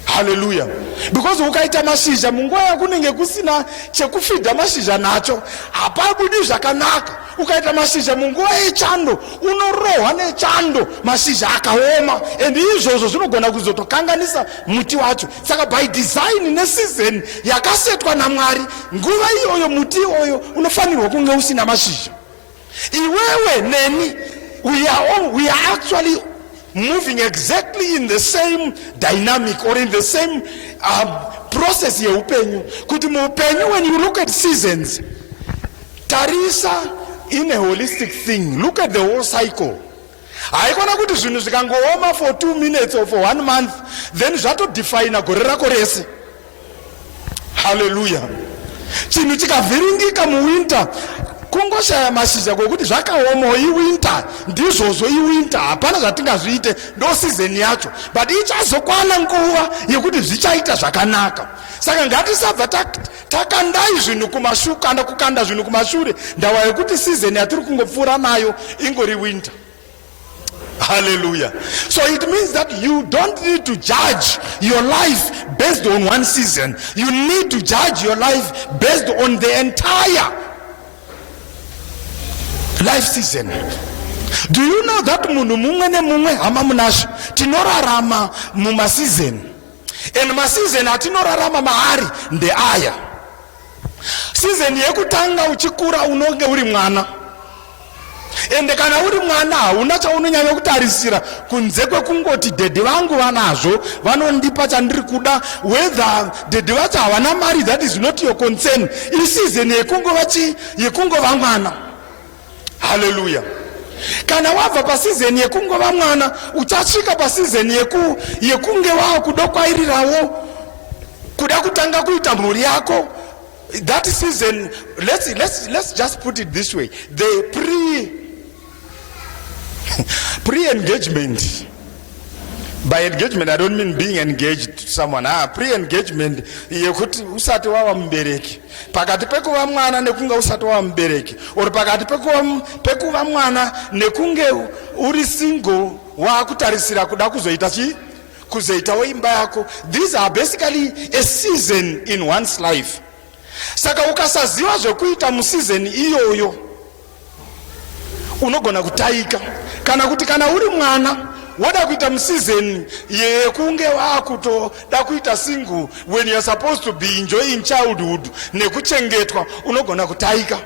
Hallelujah. Because ukaita mashizha munguva yakunenge kusina chekufidha mashizha nacho, hapabudi zvakanaka. Ukaita mashizha munguva yechando unorohwa nechando, mashizha akaoma, and izvozvo zvinogona kuzotokanganisa muti wacho. Saka by design neseason yakasetwa naMwari, nguva iyoyo muti iyoyo unofanirwa kunge usina mashizha. Iwewe neni, we are actually moving exactly in the same dynamic or in the same process yeupenyu. Kuti muupenyu, when you look at seasons, tarisa in a holistic thing, look at the whole cycle. Haikona kuti zvinhu zvikangooma for 2 minutes or for 1 month then zvatodefine gore rako rese. Hallelujah. Chinhu chikavhiringika muwinter, kungoshaya mashizha kwekuti zvakaoma iwinter, ndizvozvo iwinter, hapana zvatingazviite, ndo season yacho. But ichazokwana nguva yekuti zvichaita zvakanaka. Saka ngatisabva takandai zvinhu kumashure kana kukanda zvinhu kumashure ndawa yekuti season yatiri kungopfuura nayo ingori winter. Hallelujah. So it means that you don't need to judge your life based on one season. You need to judge your life based on the entire life season. Do you know that munhu mumwe nemumwe hama munasho tinorarama muma season, and maseason atinorarama maari ndeaya. Season yekutanga uchikura unonge uri mwana, ende kana uri mwana hauna chaunonyanya kutarisira kunze kwekungoti dhedhe vangu vanazvo, vanondipa chandiri kuda, whether dhedhe vacho havana mari, that is not your concern. I season yekungova mwana. Hallelujah. Kana wabva pasizeni yekungova mwana uchasvika pasizeni yekunge wakudokwairirawo kuda kutanga kuita mhuri yako. That season, let's just put it this way, the pre-engagement. By engagement I don't mean being engaged to someone. Pre-engagement yekuti usati wawa mbereki, pakati pekuva mwana nekunge usati wawa mbereki, or pakati pekuva mwana nekunge uri single wakutarisira kuda kuzoitawo imba yako. These are basically a season in one's life. Saka ukasaziva zvekuita museason iyoyo unogona kutaika. Kana kuti kana uri mwana wada kuita museason yekunge wakutoda kuita single when you are supposed to be enjoying childhood nekuchengetwa, unogona kutaika.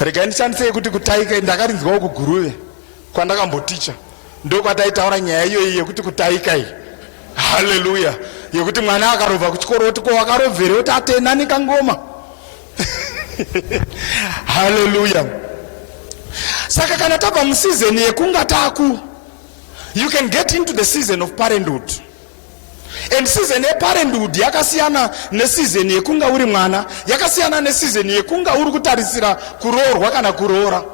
Rega ndichandise kuti kutaika ndakarinzwawo kuguruve kwandakamboticha, ndokwataitaura nyaya iyoyi yekuti kutaika iyi. Hallelujah. Yekuti mwana akarobva kuchikoro oti ko wakarovhera oti atena kangoma. Hallelujah. Saka kana tabva museason yekunga taku, you can get into the season of parenthood. And season yeparenthood yakasiyana neseason yekunga uri mwana, yakasiyana neseason yekunga uri kutarisira kuroorwa kana kuroora.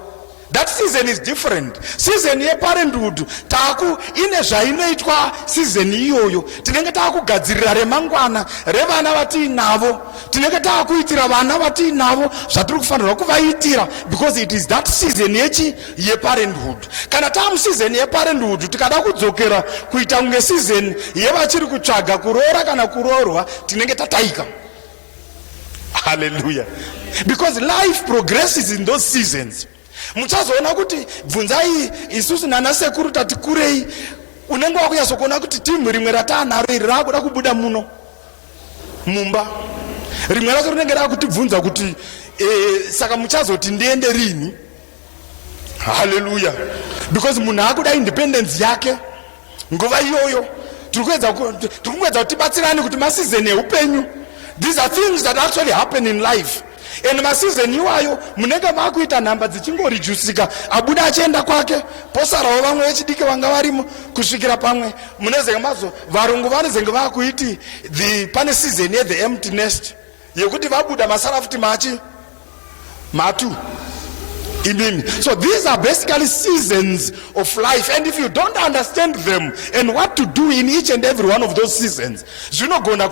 That season is different. Season ye parenthood taku ine zvainoitwa season iyoyo. Tinenge takugadzirira remangwana revana vatinavo. Tinenge takuitira vana vatinavo zvatiri kufanirwa kuvaitira, because it is that season ye parenthood. Kana tamu season ye parenthood tikada kudzokera kuita kunge season ye vachiri kutsvaga kuroora kana kuroorwa, tinenge tataika. Hallelujah. Because life progresses in those seasons. Muchazoona kuti bvunzai isusu nana sekuru tati kurei, unenge wakuyazokuona kuti timu rimwe ratanaro iri rakuda kubuda muno mumba, rimwe racho rinenge rakutibvunza kuti saka muchazoti ndiende rini. Hallelujah. Because munhu akuda independence yake nguva iyoyo. Tirikwedza kuti batsirani kuti masizeni eupenyu. These are things that actually happen in life. And masizeni iwayo munenge makuita nhamba dzichingorijutsika, abuda achienda kwake, posarawo vamwe vechidiki vanga varimo kusvikira pamwe munezenge mazo varungu vanezenge vakuiti pane season ye the empty nest yekuti vabuda masara futi matu imimi. So these are basically seasons of life, and if you don't understand them and what to do in each and every one of those seasons, zvinogona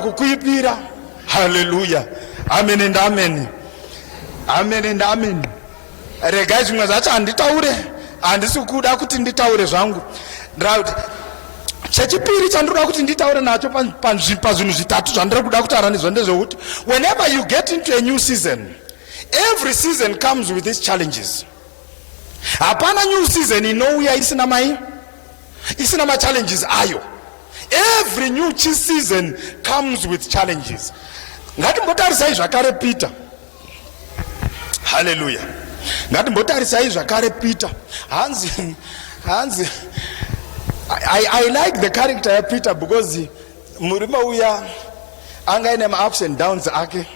kukuipira. Hallelujah. Amen and amen. Amen and amen. Regai zvimwe zvacho handitaure, handisi kuda kuti nditaure zvangu. Chechipiri chandinoda kuti nditaure nacho pazvinhu zvitatu zvandiri kuda kutaura nezvo ndezvekuti whenever you get into a new season, every season comes with its challenges. Hapana new season inouya isina challenges ayo. Every new season comes with challenges. Ngatimbotarisai zvakare Peter. Hallelujah. Ngatimbotarisai zvakare Peter. Hanzi I like the character of Peter because murima uya anga ine ma ups and downs ake,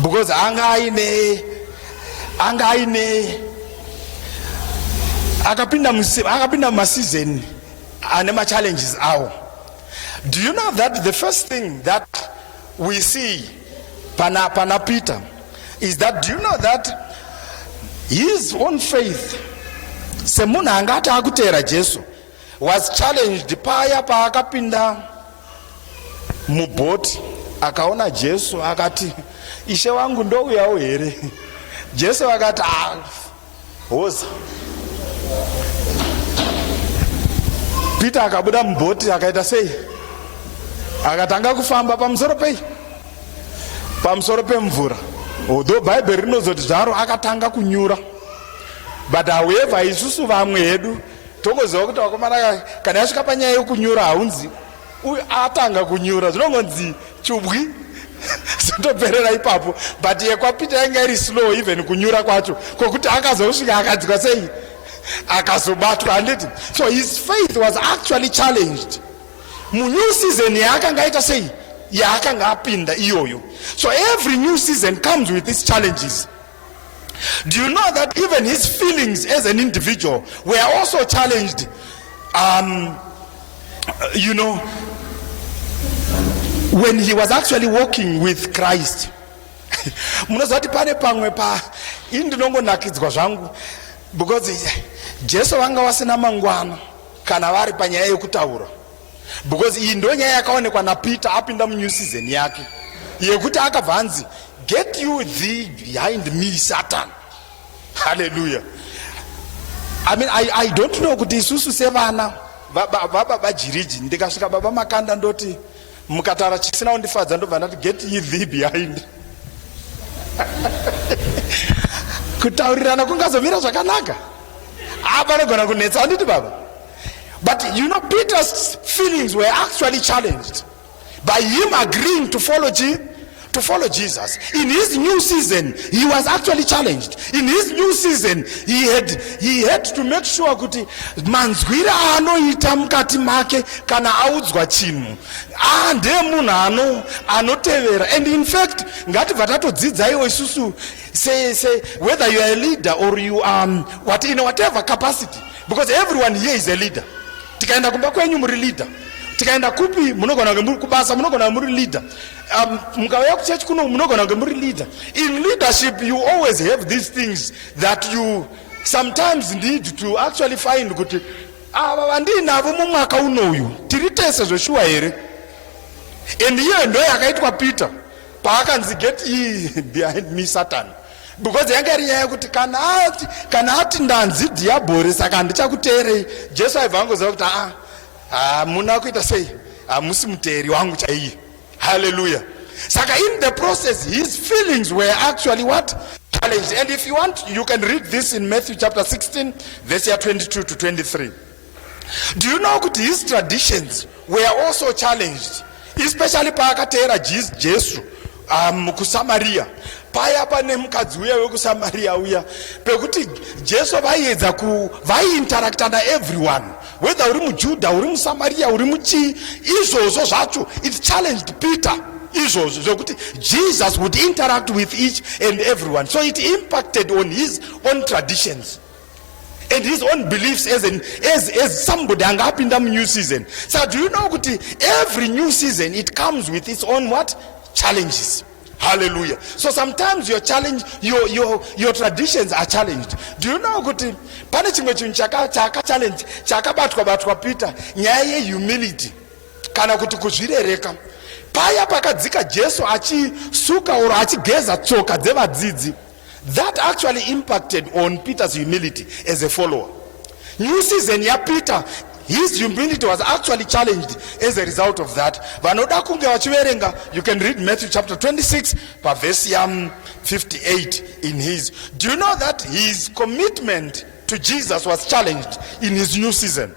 because anga ine akapinda ma season ane ma challenges awo. Do you know that the first thing that we see pana Peter is that, do you know that his own faith semuna angati akutera Jesu was challenged paya paakapinda mubhoti akaona Jesu akati, ishe wangu ndouyawo here. Jesu akati hoza. Peter akabuda mubhoti akaita sei, akatanga kufamba pamusoro pemvura. Although Bible rinozoti zvaro akatanga kunyura, but however isusu vamwe hedu togoziva kuti wakomana kana yasvika panyaya yekunyura haunzi atanga kunyura, zvinongonzi chubwi zvotoperera ipapo. But yekwapita yanga iri slow even kunyura kwacho, kokuti akazosvika akadzika sei akazobatwa handiti. So his faith was actually challenged munew season yaakanga aita sei yaakanga apinda iyoyo. So every new season comes with its challenges. Do you know that even his feelings as an individual were also challenged? You know, when he was actually walking with Christ. Munozati pane pamwe pa indinongonakidzwa zvangu, because Jesu vanga vasina mangwana kana vari panyaya yekutaura, because iyi ndo nyaya yakaonekwa naPeter apinda munew season yake yekuti akabva anzi, get you thee behind me Satan. Hallelujah. I mean, I don't know kuti isusu sevana baba jiriji ndikasvika baba makanda ndoti mukatara chisina kundifadza ndobva ndati, get ye thee behind. Kutaurirana kungazomira zvakanaka, panogona kunetsa handiti baba. But you know, Peter's feelings were actually challenged by him agreeing to follow Jesus. In his new season, he was actually challenged. In his new season, he had to make sure kuti manzwira anoita mukati make kana audzwa chinhu ndiye munhu anotevera. And in fact, ngatibva tatodzidzaiwo isusu say whether you are a leader or you are in whatever capacity, because everyone here is a leader. Tikaenda kumba kwenyu muri leader, tikaenda kupi munogona kunge muri kubasa, munogona muri leader, mukauya kuchechi kuno munogona kunge muri leader. In leadership you always have these things that you sometimes need to actually find kuti ava vandinavo mumwaka unoyu tiri tese zveshuwa here. And hiyo ndo yakaitwa Peter paakanzi get ye behind me Satan, because yanga iri nyaya yekuti kana ati ndanzi diabhori saka handichakuteerei. Jesu aibva angoziva kuti muna kuita sei, hamusi muteeri wangu chaiye. Hallelujah. Saka in the process his feelings were actually what? Challenged. And if you want, you can read this in Matthew chapter 16 verse 22 to 23. Do you know that his traditions were also challenged, especially paakateera Jesu kuSamaria. Paya pane mukadzi uya wekuSamaria uya, pekuti Jesu vaiedza vaiinteracta naeveryone, whether uri muJudha, uri muSamaria, uri muchii. Izvozvo zvacho it challenged Peter, izvozvo zvokuti Jesus would interact with each and everyone. So it impacted on his own traditions and his own beliefs as somebody angapinda mu new season. So do you know kuti every new season it comes with its own what? Challenges. Hallelujah. So sometimes your challenge, your traditions are challenged. Do you know kuti pane chimwe chinhu chaka challenge chakabatwa Peter, nyaya humility kana kuti kuzvirereka. Paya pakadzika Jesu achisuka or achigeza tsoka dzevadzidzi, that actually impacted on Peter's humility as a follower. New season ya Peter, his humility was actually challenged as a result of that. Vanoda kunge vachiverenga, you can read Matthew chapter 26 verse 58 in his. Do you know that his commitment to Jesus was challenged in his new season?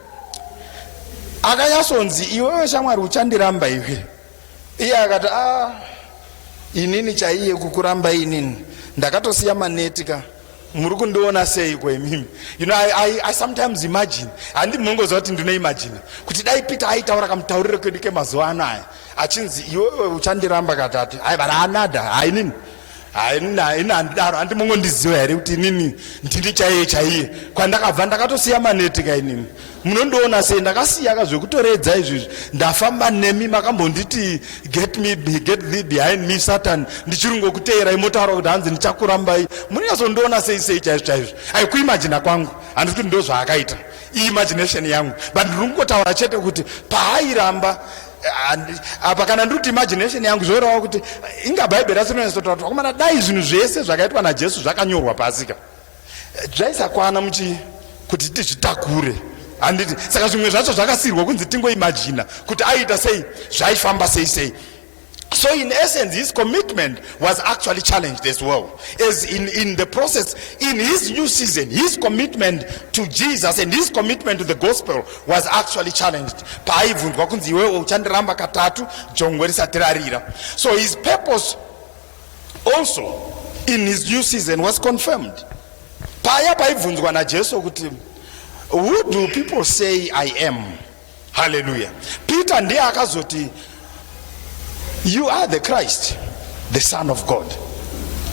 Akayasonzi iwewe shamwari uchandiramba iwe. Iye akati inini chaiye kukuramba inini, ndakatosiya manetika, muri kundiona sei kwemimi. You know, I sometimes imagine, handi mungoziva kuti ndinoimagine kuti dai Peter aitaura kamutaurire kedu kemazuva anaya achinzi iwewe uchandiramba katatu, vana anada hainini handidaro, handi mungondiziva here kuti inini ndini chaiye kwandakabva ndakatosiya manetika inini. Munondiona sei ndakasiya zvekutoredza izvizvi, ndafamba nemi makambonditi get thee behind me Satan, ndichiringokuteerai motaura kuti hanzi ndichakurambai. Munonyazondiona sei chaizvo. Haikuimagina kwangu, handiti kuti ndo zvaakaita, imagination yangu, but ndiringotaura chete kuti paairamba apa kana ndikuti imagination yangu zvoreva kuti inga bhaibheri rasinonyasotaura kuti komana dai zvinhu zvese zvakaitwa naJesu zvakanyorwa pasika zvaisakwana kuti tizvitakure. Handiti saka zvimwe zvacho zvakasirwa kunzi tingoimagina kuti aita sei, zvaifamba sei. So in essence his commitment was actually challenged as well, as in the process in his new season his commitment to Jesus and his commitment to the gospel was actually challenged. Paaibvunzwa kunzi iwewe uchandiramba katatu jongwe risati rarira. So his purpose also in his new season was confirmed. Paya paaibvunzwa naJesu kuti who do people say I am? Hallelujah. Peter ndiye akazoti you are the Christ, the Son of God.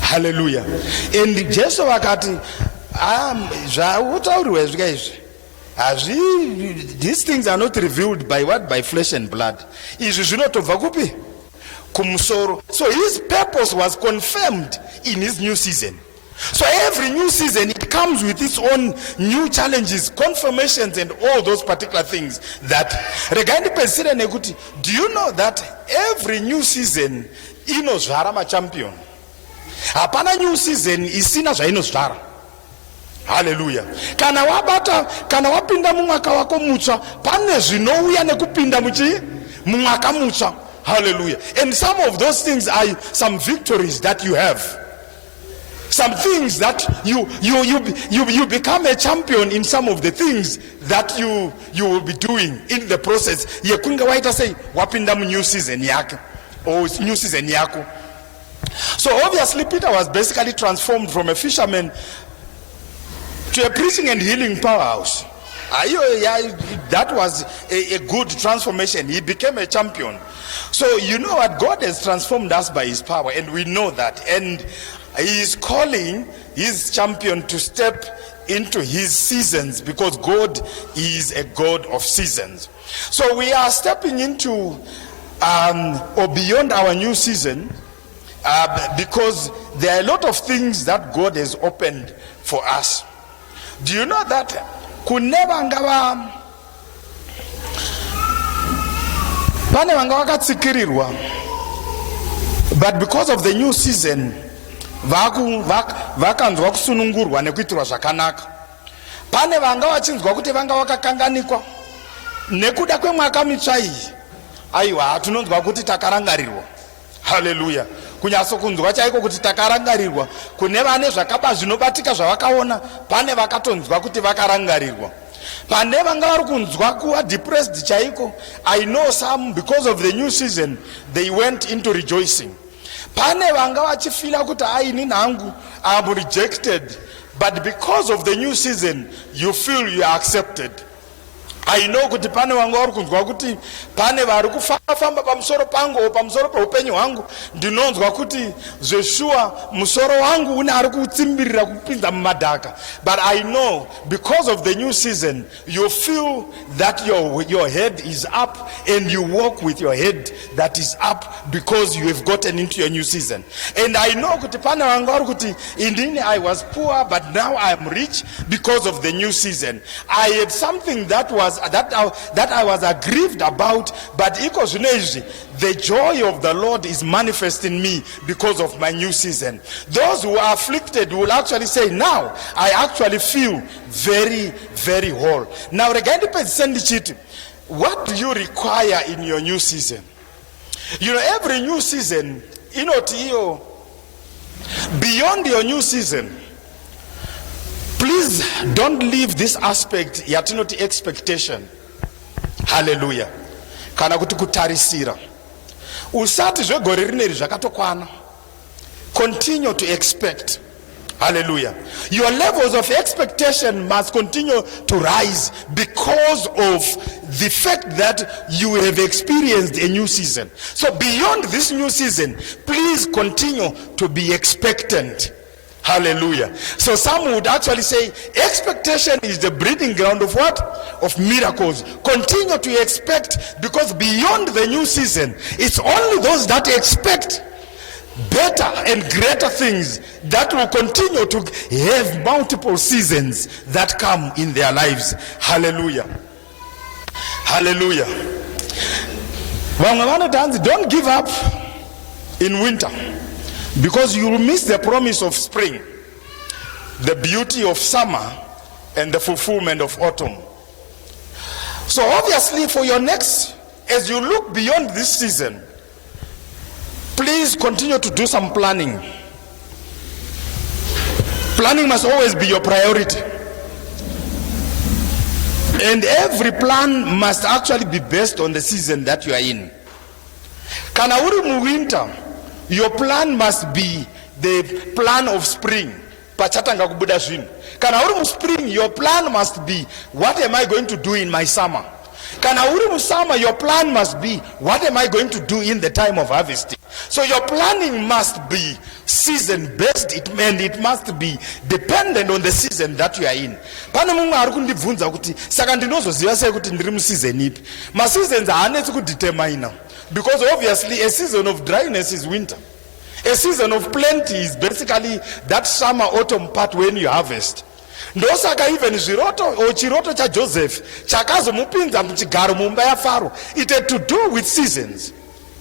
Hallelujah. And Jesu vakati zvautauriwa izvi, these things are not revealed by what? By flesh and blood. Izvi zvinotobva kupi? Kumusoro. So his purpose was confirmed in his new season. So every new season it comes with its own new challenges, confirmations and all those particular things that regarding pesira nekuti. Do you know that every new season inozvara machampion? Hapana new season isina zvainozvara. Hallelujah. Kana wapinda mumwaka wako mutsva, pane zvinouya nekupinda mumwaka mutsva. Hallelujah. And some of those things are some victories that you have. Some things that you become a champion in some of the things that you will be doing in the process. Yekunga waita say wapinda mu new season yako or new season yako. So obviously Peter was basically transformed from a fisherman to a preaching and healing powerhouse. That was a good transformation. He became a champion. So you know what? God has transformed us by his power, and we know that. And he is calling his champion to step into his seasons, because God is a God of seasons. So we are stepping into or beyond our new season, because there are a lot of things that God has opened for us. Do you know that kuneva ngava pane vanga vakatsikirirwa, but because of the new season vakanzwa kusunungurwa nekuitirwa zvakanaka. Pane vanga vachinzwa kuti vanga vakakanganikwa nekuda kwemwaka mitsva iyi, aiwa tinonzwa kuti takarangarirwa. Haleluya. Kunyaso kunzwa chaiko kuti takarangarirwa, kune vane zvakaba zvinobatika zvavakaona, pane vakatonzwa kuti vakarangarirwa. Pane vanga vari kunzwa kuva depressed chaiko, I know some, because of the new season they went into rejoicing. Pane vanga vachifila kuti aini nangu I'm rejected, but because of the new season you feel you are accepted. I know kuti pane vanga vari kunzwa kuti pane vari kufamba pamusoro pangu o pamusoro paupenyu hwangu, ndinonzwa kuti zveshuwa musoro wangu une ari kutsimbirira kupinza mumadhaka. But I know because of the new season you feel that your head is up, and you walk with your head that is up because you have gotten into your new season. And I know kuti pane vanga vari kuti indeed I was poor, but now I am rich because of the new season. I had something that I was aggrieved about, but the joy of the Lord is manifest in me because of my new season. Those who are afflicted will actually say, now I actually feel very, very whole. Now, what do you require in your new season? You know, every new season, beyond your new season, please don't leave this aspect yatinoti expectation. Hallelujah. Kana kuti kutarisira. Usati zvegore rineri zvakatokwana. Continue to expect. Hallelujah. Your levels of expectation must continue to rise because of the fact that you have experienced a new season. So beyond this new season, please continue to be expectant. Hallelujah. So some would actually say expectation is the breeding ground of what? Of miracles. Continue to expect, because beyond the new season, it's only those that expect better and greater things that will continue to have multiple seasons that come in their lives. Hallelujah. Hallelujah. Don't give up in winter, because you will miss the promise of spring, the beauty of summer, and the fulfillment of autumn. So obviously for your next, as you look beyond this season, please continue to do some planning. Planning must always be your priority. And every plan must actually be based on the season that you are in. Kana uri mu winter, your plan must be the plan of spring. Pachatanga kubuda zvinu. Kana uri mu spring, your plan must be, what am I going to do in my summer? Kana uri mu summer, your plan must be, what am I going to do in the time of harvesting? So your planning must be season based, and it must be dependent on the season that you are in. Pane mumwe ari kundibvunza kuti saka ndinozoziva sei kuti ndiri mu season ipi? Ma seasons haanetsi kudetermine, because obviously a season of dryness is winter. A season of plenty is basically that summer autumn part when you harvest. Ndosaka even chiroto cha Joseph chakazomupinza muchigaro mumba yaFaro, it had to do with seasons.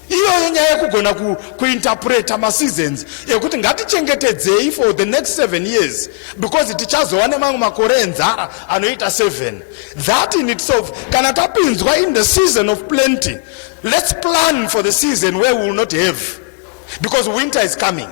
Iyo nyaya kugona kuinterpreta ma seasons yekuti ngatichengetedzei for the next 7 years, because tichazowa nemamwe makore enzara anoita 7. That in itself, kana tapinzwa in the season of plenty, let's plan for the season where we will not have, because winter is coming.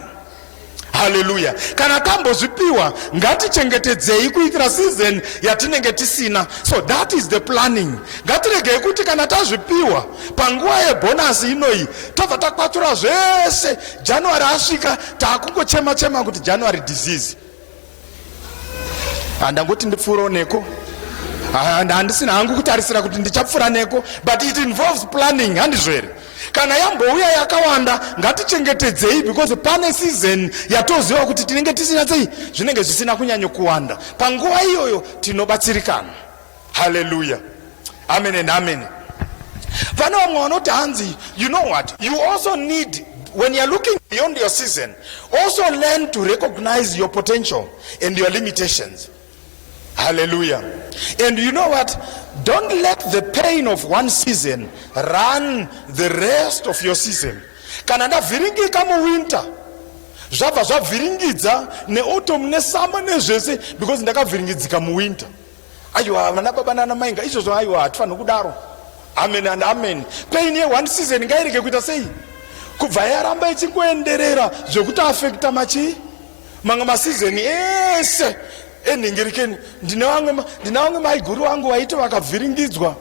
Hallelujah. Kana tambozvipiwa ngatichengetedzei kuitira season yatinenge tisina. So that is the planning. Ngatirege kuti kana tazvipiwa panguva yebonus inoi tobva takwatura zvese, January asvika takungochema kuti January disease. Handangoti ndipfuura oneko. handisina hangu kutarisira kuti ndichapfura neko, but it involves planning. Handizvere kana yambouya yakawanda ngatichengetedzei, because pane season yatoziva kuti tinenge tisina sei, zvinenge zvisina kunyanyo kuwanda. Panguva iyoyo tinobatsirikana. Hallelujah. Amen and amen. Pane vamwe vanoti hanzi, you know what, you also need, when you're looking beyond your season, also learn to recognize your potential and your limitations. Hallelujah. And you know what? Don't let the pain of one season run the rest of your season. Kana ndavhiringika muwinter, zvabva zvavhiringidza neautumn nesummer nezvese, because ndakavhiringidzika muwinter. Aiwa vana baba nana mainga izvozvo, aiwa hatifaniri kudaro. Amen and amen. Pain ye one season ngairege kuita sei, kubva yaramba ichingoenderera zvekuti affecta mamwe masizeni ese. Endingirikeni ndine vamwe maiguru vangu vaiti vakavhiringidzwa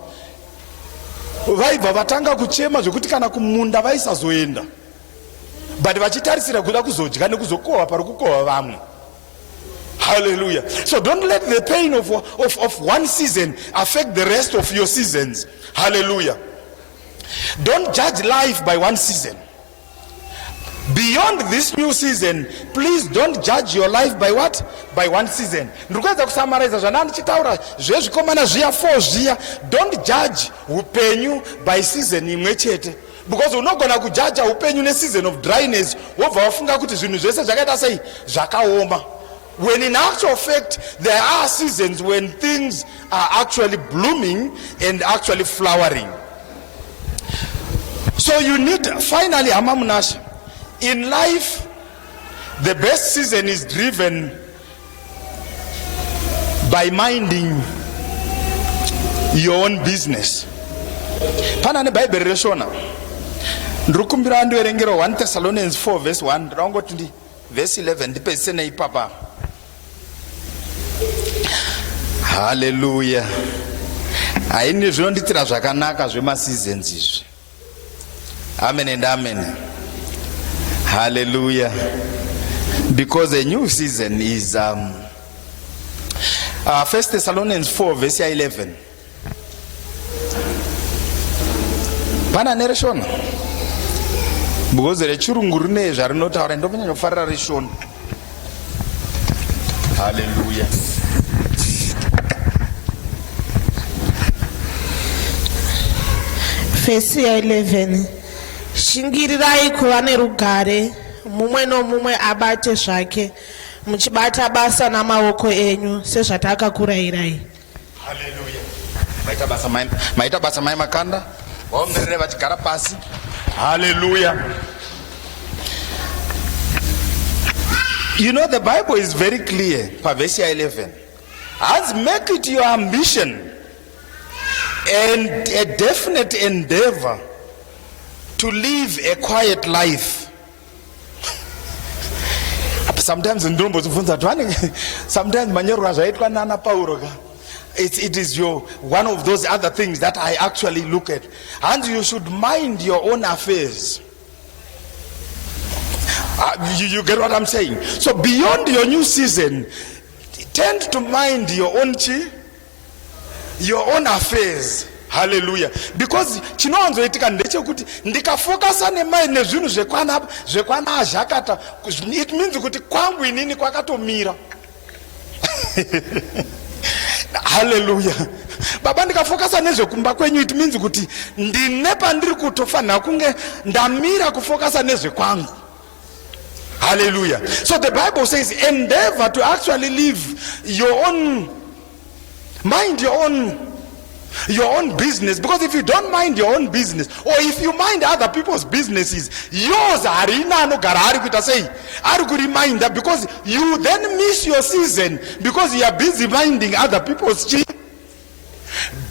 vaibva vatanga kuchema zvekuti kana kumunda vaisazoenda, but vachitarisira kuda kuzodya nekuzokohwa pari kukohwa vamwe. Hallelujah. So don't let the pain of one season affect the rest of your seasons. Hallelujah. Don't judge life by one season. Beyond this new season, please don't judge your life by what? By one season. Ndikuweza kusummarize zvanandichitaura zvezvikomana zviya 4 zviya. Don't judge upenyu by season imwe chete, because unogona kujaja upenyu neseason of dryness wobva wafunga kuti zvinhu zvese zvakaita sei zvakaoma, when in actual fact there are seasons when things are actually blooming and actually flowering. So you need, finally, hamamunasha, in life, the best season is driven by minding your own business. Pana ne Bible reshona. Ndukumbira ndoerengero 1 Thessalonians 4 verse 1, ndangoti ndi verse 11 ndipese nei papa. Hallelujah. Haini zvinonditira zvakanaka zvema seasons izvi. Amen and amen. Hallelujah. Because a new season is 1 Thessalonians 4 verse 11. Pana nereshona. Because rechirungu rine zvarinotaura ndopanyanya reshona. Hallelujah. Verse 11. Shingirirai kuva nerugare, mumwe nomumwe abate zvake, muchibata basa namaoko enyu sezvatakakurayirai. Hallelujah. Maita basa mai makanda, vaomerere vachigara pasi. Hallelujah. You know, the Bible is very clear, verse 11. As make it your ambition and a definite endeavor to live a quiet life. Sometimes sometimes it is one of those other things that I actually look at. And you should mind your own affairs. You get what I'm saying? So beyond your new season, tend to mind your own affairs. Hallelujah. Because chinoanzoitika ndechekuti ndikafokasa nezvinhu zvekwana azhakata, it means kuti kwangu inini kwakatomira. Hallelujah. Baba ndikafokasa nezvekumba kwenyu, it means kuti ndine pandiri kutofanira kunge ndamira kufokasa nezvekwangu. Hallelujah. So the Bible says endeavor to actually live your own, mind your own business, because if you don't mind your own business, or if you mind other people's businesses, yours harina anogara ari kuita sei, ari kuriminda, because you then miss your season because you are busy minding other people's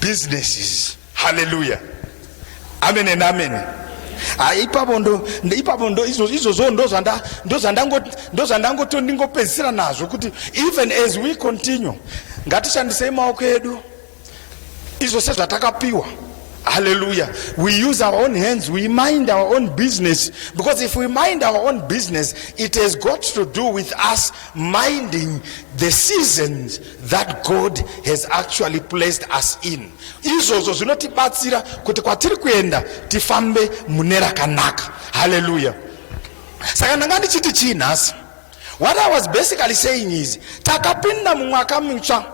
businesses. Hallelujah. Amen and amen. Ipapo ndo izvozvo ndozvandangoto ndingopedzisira nazvo kuti even as we continue, ngatishandisei maoko edu izvo sezvatakapiwa Hallelujah. We use our own hands, we mind our own business. Because if we mind our own business, it has got to do with us minding the seasons that God has actually placed us in. Izvozvo zvinotibatsira kuti kwatiri kuenda tifambe mune rakanaka. Hallelujah. Saka ndanga ndichiti chii nhasi? What I was basically saying is, takapinda mumwaka mutsva,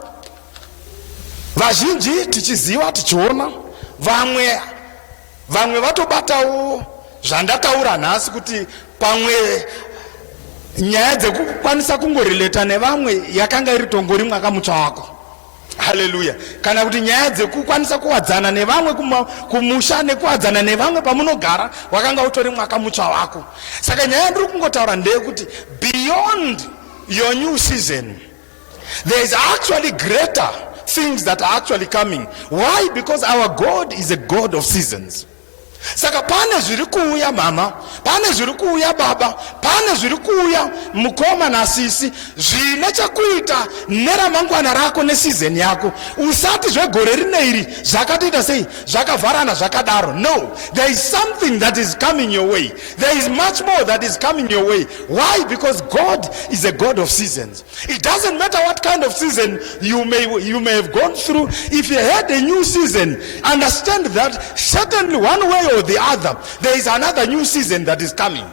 vazhinji tichiziva tichiona, vamwe vatobatawo zvandataura nhasi kuti pamwe nyaya dzekukwanisa kungoreleta nevamwe yakanga iri tongori mwaka mutsva wako. Hallelujah. Kana kuti nyaya dzekukwanisa kuwadzana nevamwe kumusha nekuwadzana nevamwe pamunogara wakanga utori mwaka mutsva wako. Saka nyaya ndiri kungotaura ndeyekuti beyond your new season there is actually greater things that are actually coming. Why? Because our God is a God of seasons. Saka pane zviri kuuya mama, pane zviri kuuya baba, pane zviri kuuya mukoma nasisi, zvine chekuita neramangwana rako nesizeni yako. Usati zvegore rineiri zvakatoita sei zvakavharana zvakadaro. No, there is something that is coming your way. There is much more that is coming your way. Why? Because God is a God of seasons. It doesn't matter what kind of season you may have gone through. If you had a new season, understand that certainly one way or the other, there is another new season that is coming.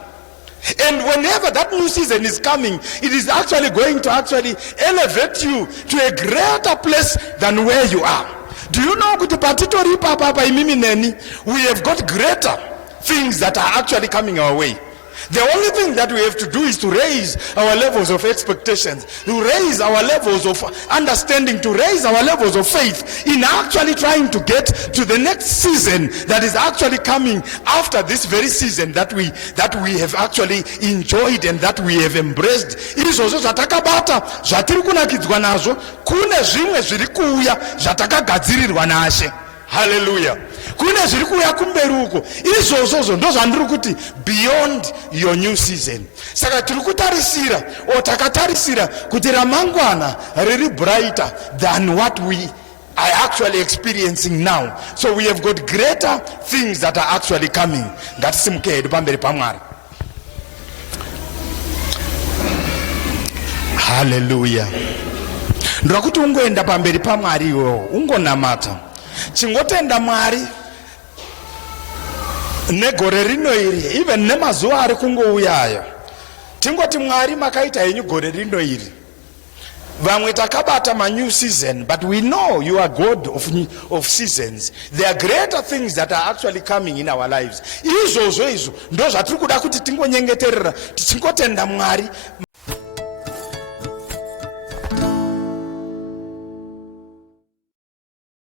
And whenever that new season is coming, it is actually going to actually elevate you to a greater place than where you are. Do you know, we have got greater things that are actually coming our way. The only thing that we have to do is to raise our levels of expectations, to raise our levels of understanding, to raise our levels of faith in actually trying to get to the next season that is actually coming after this very season that we have actually enjoyed and that we have embraced. Izvozvo zvatakabata zvatiri kunakidzwa nazvo, kune zvimwe zviri kuuya zvatakagadzirirwa naShe. Hallelujah. Kune zviri kuuya kumberi uko, izvozvo ndo zvandiri kuti beyond your new season. Saka tiri kutarisira takatarisira kuti ramangwana riri brighter than what we are actually experiencing now. So we have got greater things that are actually coming. Ngatisimukei hedu pamberi paMwari. Hallelujah. Ndokuti ungoenda pamberi paMwari iwewo ungonamata, chingotenda Mwari negore rino iri, even nemazuva ari kungouyayo, tingoti Mwari makaita henyu gore rino iri. Vamwe takabata ma new season, but we know you are God of seasons. There are greater things that are actually coming in our lives. Izvozvo ndo zvatiri kuda kuti tingonyengeterera tichingotenda Mwari.